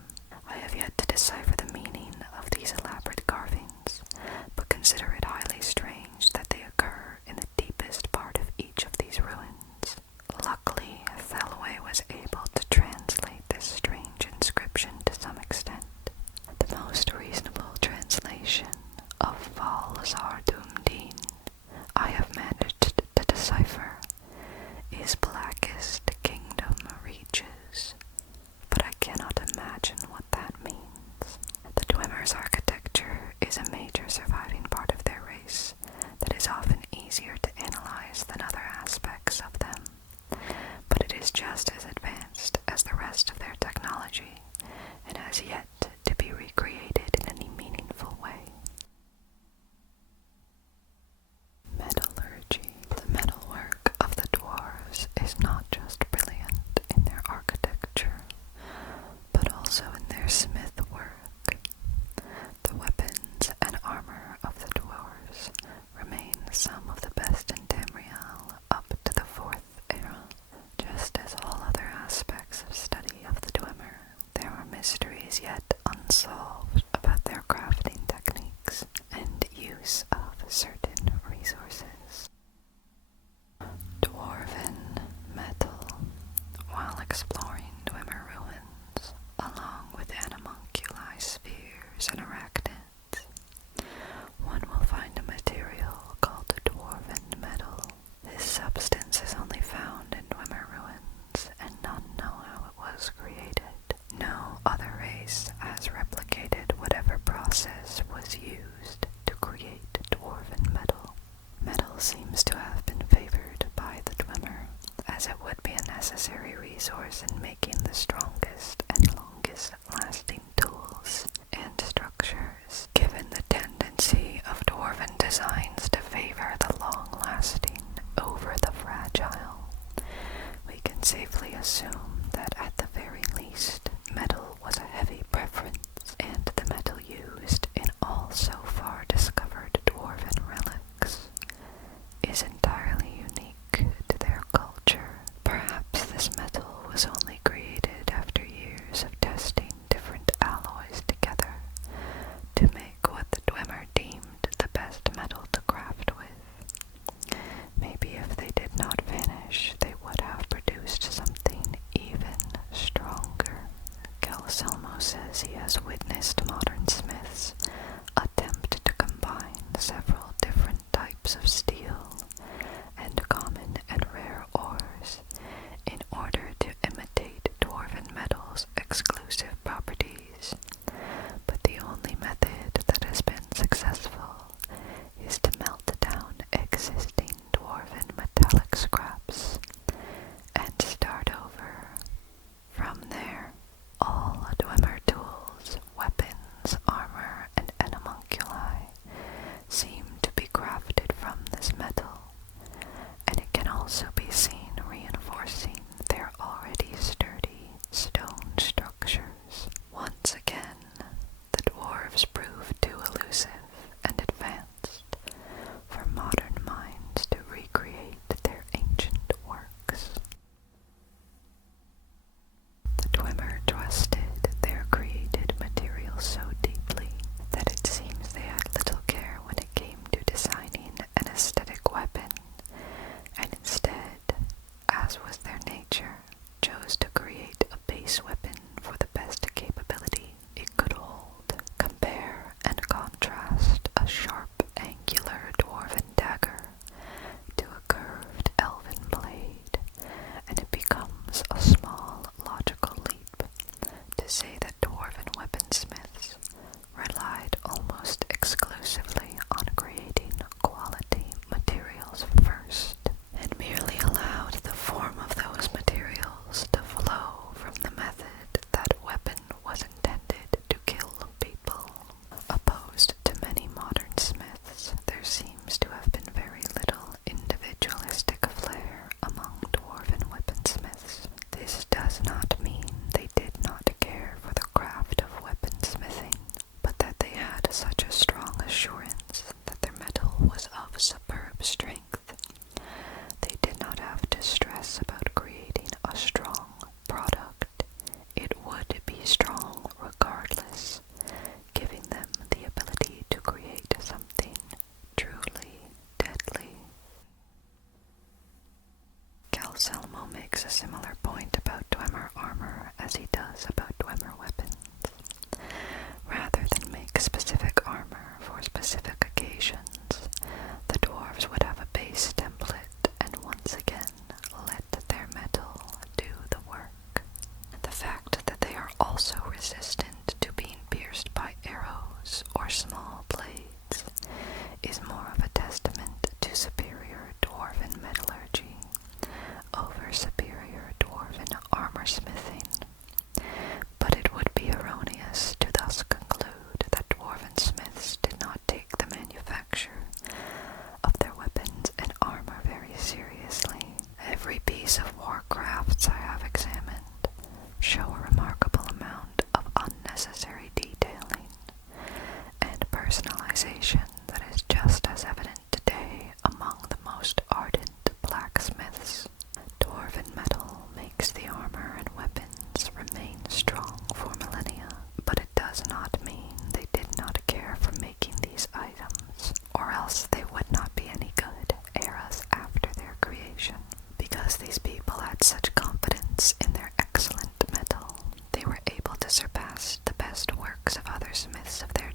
I have yet to decipher the meaning of these elaborate carvings, but consider it highly strange that they occur in the deepest part of each of these ruins. Luckily, Thelway was able to translate this strange inscription to some extent. The most reasonable translation spiders and arachnids. One will find a material called dwarven metal. This substance is only found in Dwemer ruins, and none know how it was created. No other race has replicated whatever process was used to create dwarven metal. Metal seems to have been favored by the Dwemer, as it would be a necessary resource in making the strongest and longest lasting tools and structures. Given the tendency of dwarven designs to favor the long-lasting over the fragile, we can safely assume that at the very least, metal was a heavy preference, and the metal used in all so far discovered dwarven relics is entirely unique to their culture. Perhaps this metal was only created after years of testing different alloys together to make what the Dwemer deemed the best metal to craft with. Maybe if they did not vanish, they would have produced something even stronger. Calselmo says he has witnessed modern smiths attempt to combine several different types of steel and common and rare ores in order to imitate dwarven metal's exclusive properties, but the only method that has been successful is to melt down existing dwarven metallic scraps and start over. From there, all Dwemer tools, weapons, armor, and animunculi seem to be crafted from this metal, and it can also be seen reinforcing their already sturdy stone structures. Once again, the dwarves proved too elusive and advanced for modern minds to recreate their ancient works. The Dwemer trusted their created material so deeply that it seems they had little care when it came to designing an aesthetic weapon, and instead, as was their nature, chose to create a base weapon for the best capability it could hold. Compare and contrast a sharp, angular dwarven dagger to a curved elven blade, and it becomes a small logical leap to say that dwarven weaponsmiths relied almost exclusively on creating quality materials first, and merely allowed the form of those materials to flow from the method that weapon was intended to kill people. Opposed to many modern smiths, there seems to have been very little individualistic flair among dwarven weaponsmiths. This does not mean they did not care for the craft of weaponsmithing, but that they had such a strong assurance that their metal was of superb strength. They did not have to stress about creating a strong product. It would be strong regardless, giving them the ability to create something truly deadly. Calselmo makes a similar point about Dwemer armor as he does about Dwemer weapons. Rather than make specific armor for specific occasions, the dwarves would have a base template and once again let their metal do the work. The fact that they are also resistant to being pierced by arrows or small blades is more of a testament to superior dwarven metallurgy over superior dwarven armor smithing. But it would be erroneous to thus conclude that dwarven smiths did not take the manufacture of their weapons and armor very seriously. Every piece of warcrafts I have examined show a remarkable amount of unnecessary detailing and personalization that is just as evident today among the most ardent blacksmiths. Dwarven metal makes the armor and weapons remain strong for millennia, but it does not mean they did not care for making these items, or else they would not be any good eras after their creation. Because these people had such confidence in their excellent metal, they were able to surpass the best works of other smiths of their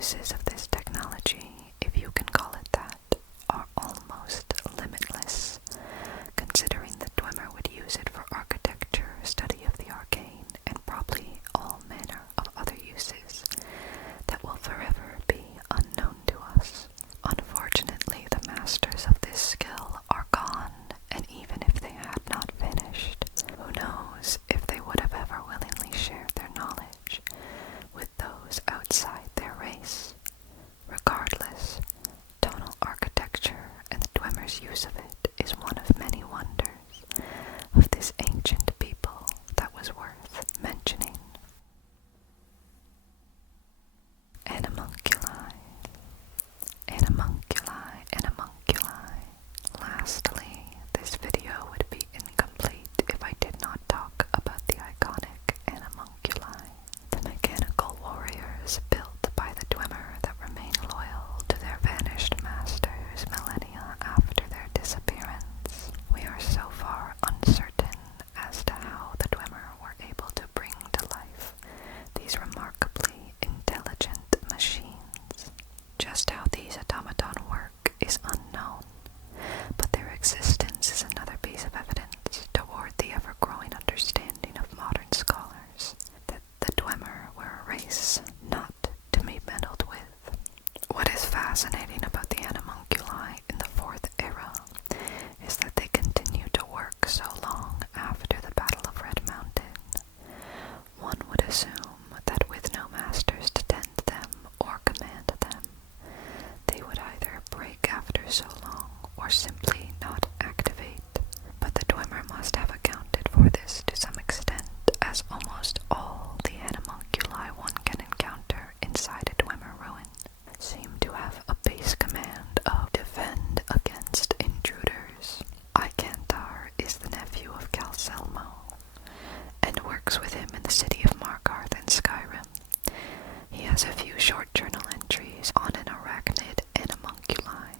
uses of this technology, if you can call it that, are almost limitless, considering that Dwemer would use it for architecture, study of the arcane, and probably all manner of other uses that will forever be unknown to us. Unfortunately, the masters of this skill are gone, and even if they had not vanished, who knows if they would have ever willingly shared their knowledge with those outside their race. Regardless, tonal architecture and the Dwemer's use of it is one of many wonders of this ancient people that was worth mentioning. Animunculi. Animunculi, animunculi. Lastly, this video would be incomplete if I did not talk about the iconic Animunculi, the mechanical warriors built by the Dwemer that remain loyal to their vanished masters millennia after their disappearance. We are so far uncertain as to how the Dwemer were able to bring to life these remarkably intelligent machines. Just how these automaton work is unknown, but their existence is another piece of evidence toward the ever-growing understanding of modern scholars that the Dwemer were a race not to be meddled with. What is fascinating about the Animunculi in the Fourth Era is that they continue to work so long after the Battle of Red Mountain. One would assume that with no masters to tend them or command them, they would either break after so long or simply not activate, but the Dwemer must have accounted for this to some extent, as almost all the Animunculi one can encounter inside a Dwemer ruin seem to have a base command of defend against intruders. Icantar is the nephew of Calcelmo, and works with him in the city of Markarth and Skyrim. He has a few short journal entries on an arachnid Animunculi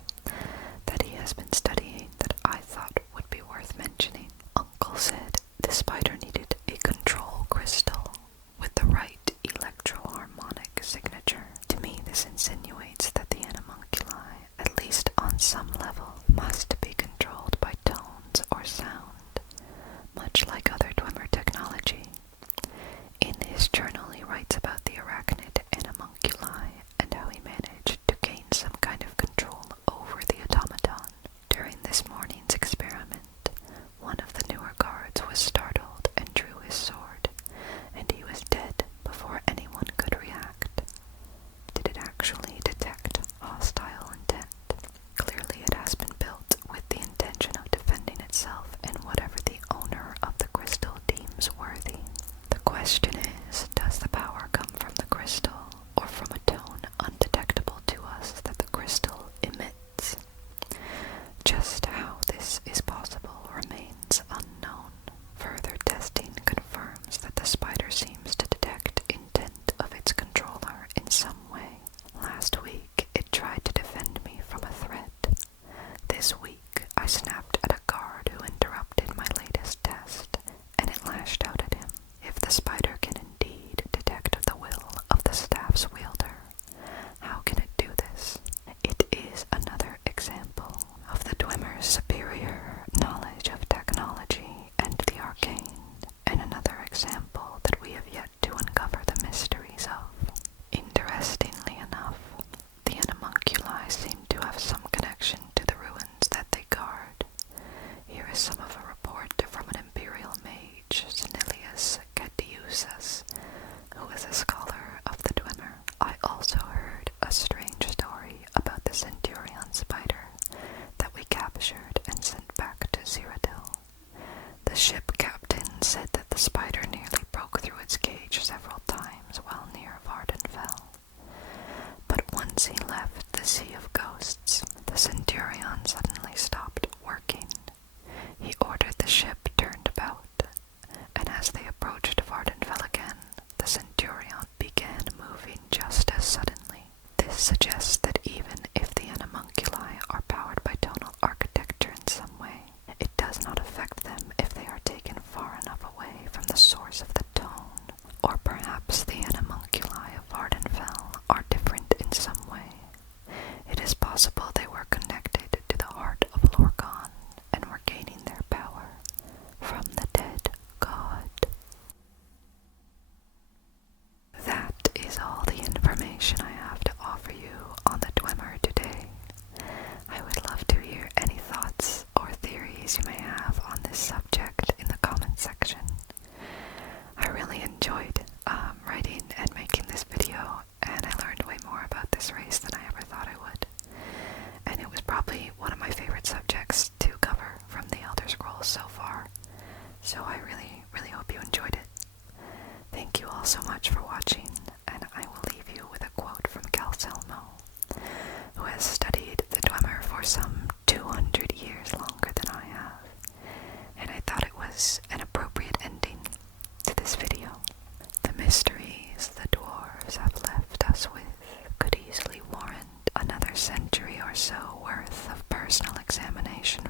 that he has been studying that I thought would be worth mentioning. Uncle said the spider needed a control crystal with the right electroharmonic signature. To me, this insinuates that the Animunculi, at least on some level, must be controlled by tones or sound, much like other Dwemer technology. In his journal, he writes about the arachnid Animunculi and how he managed to gain some kind of control over the automaton. During this morning's experiment, one of the newer guards was startled and drew his sword, and he was dead before anyone could react. Did it actually detect hostile intent? Clearly it has been built with the intention of defending itself and whatever the owner of the crystal deems worthy. The question is, does the power come from the crystal, or from a tone undetectable to us that the crystal emits? Just how this is possible remains unknown. Further testing confirms that the spider seems to detect intent of its controller in some way. Last week, it tried to defend me from a threat. This week, I snapped at a guard who interrupted my latest test, and it lashed out at him. If the spider can indeed detect the will of the staff's wielder, how can it do this? It is another example of the Dwemer's superior knowledge of technology and the arcane, and another example that we have yet to uncover the mysteries of. Interestingly enough, the Animunculi seem to have some connection to the ruins that they guard. Here is some of a report from an imperial mage, Snilius Catiusas, who is a scholar of the Dwemer. I also heard a strange story about the centurion spider that we captured and sent back to Cyrodiil. The ship captain said that the spider nearly broke through its cage several times while near Vardenfell. But once he left the Sea of Ghosts, the centurion suddenly stopped working. He ordered the ship turned about, and as they approached Vardenfell again, the centurion began moving just as suddenly. This suggests that even if the Animunculi are powered by tonal architecture in some way, it does not affect them if they are taken far enough away from the source of the tone. Or perhaps the Animunculi of Vardenfell are different in this race than I ever thought I would. And it was probably one of my favorite subjects to cover from the Elder Scrolls so far. So I really, really hope you enjoyed it. Thank you all so much for watching, and I will leave you with a quote from Calcelmo, who has studied the Dwemer for some 200 years longer than I have, and I thought it was an appropriate ending to this video. The mysteries the dwarves have left us with could easily warrant another century or so worth of personal examination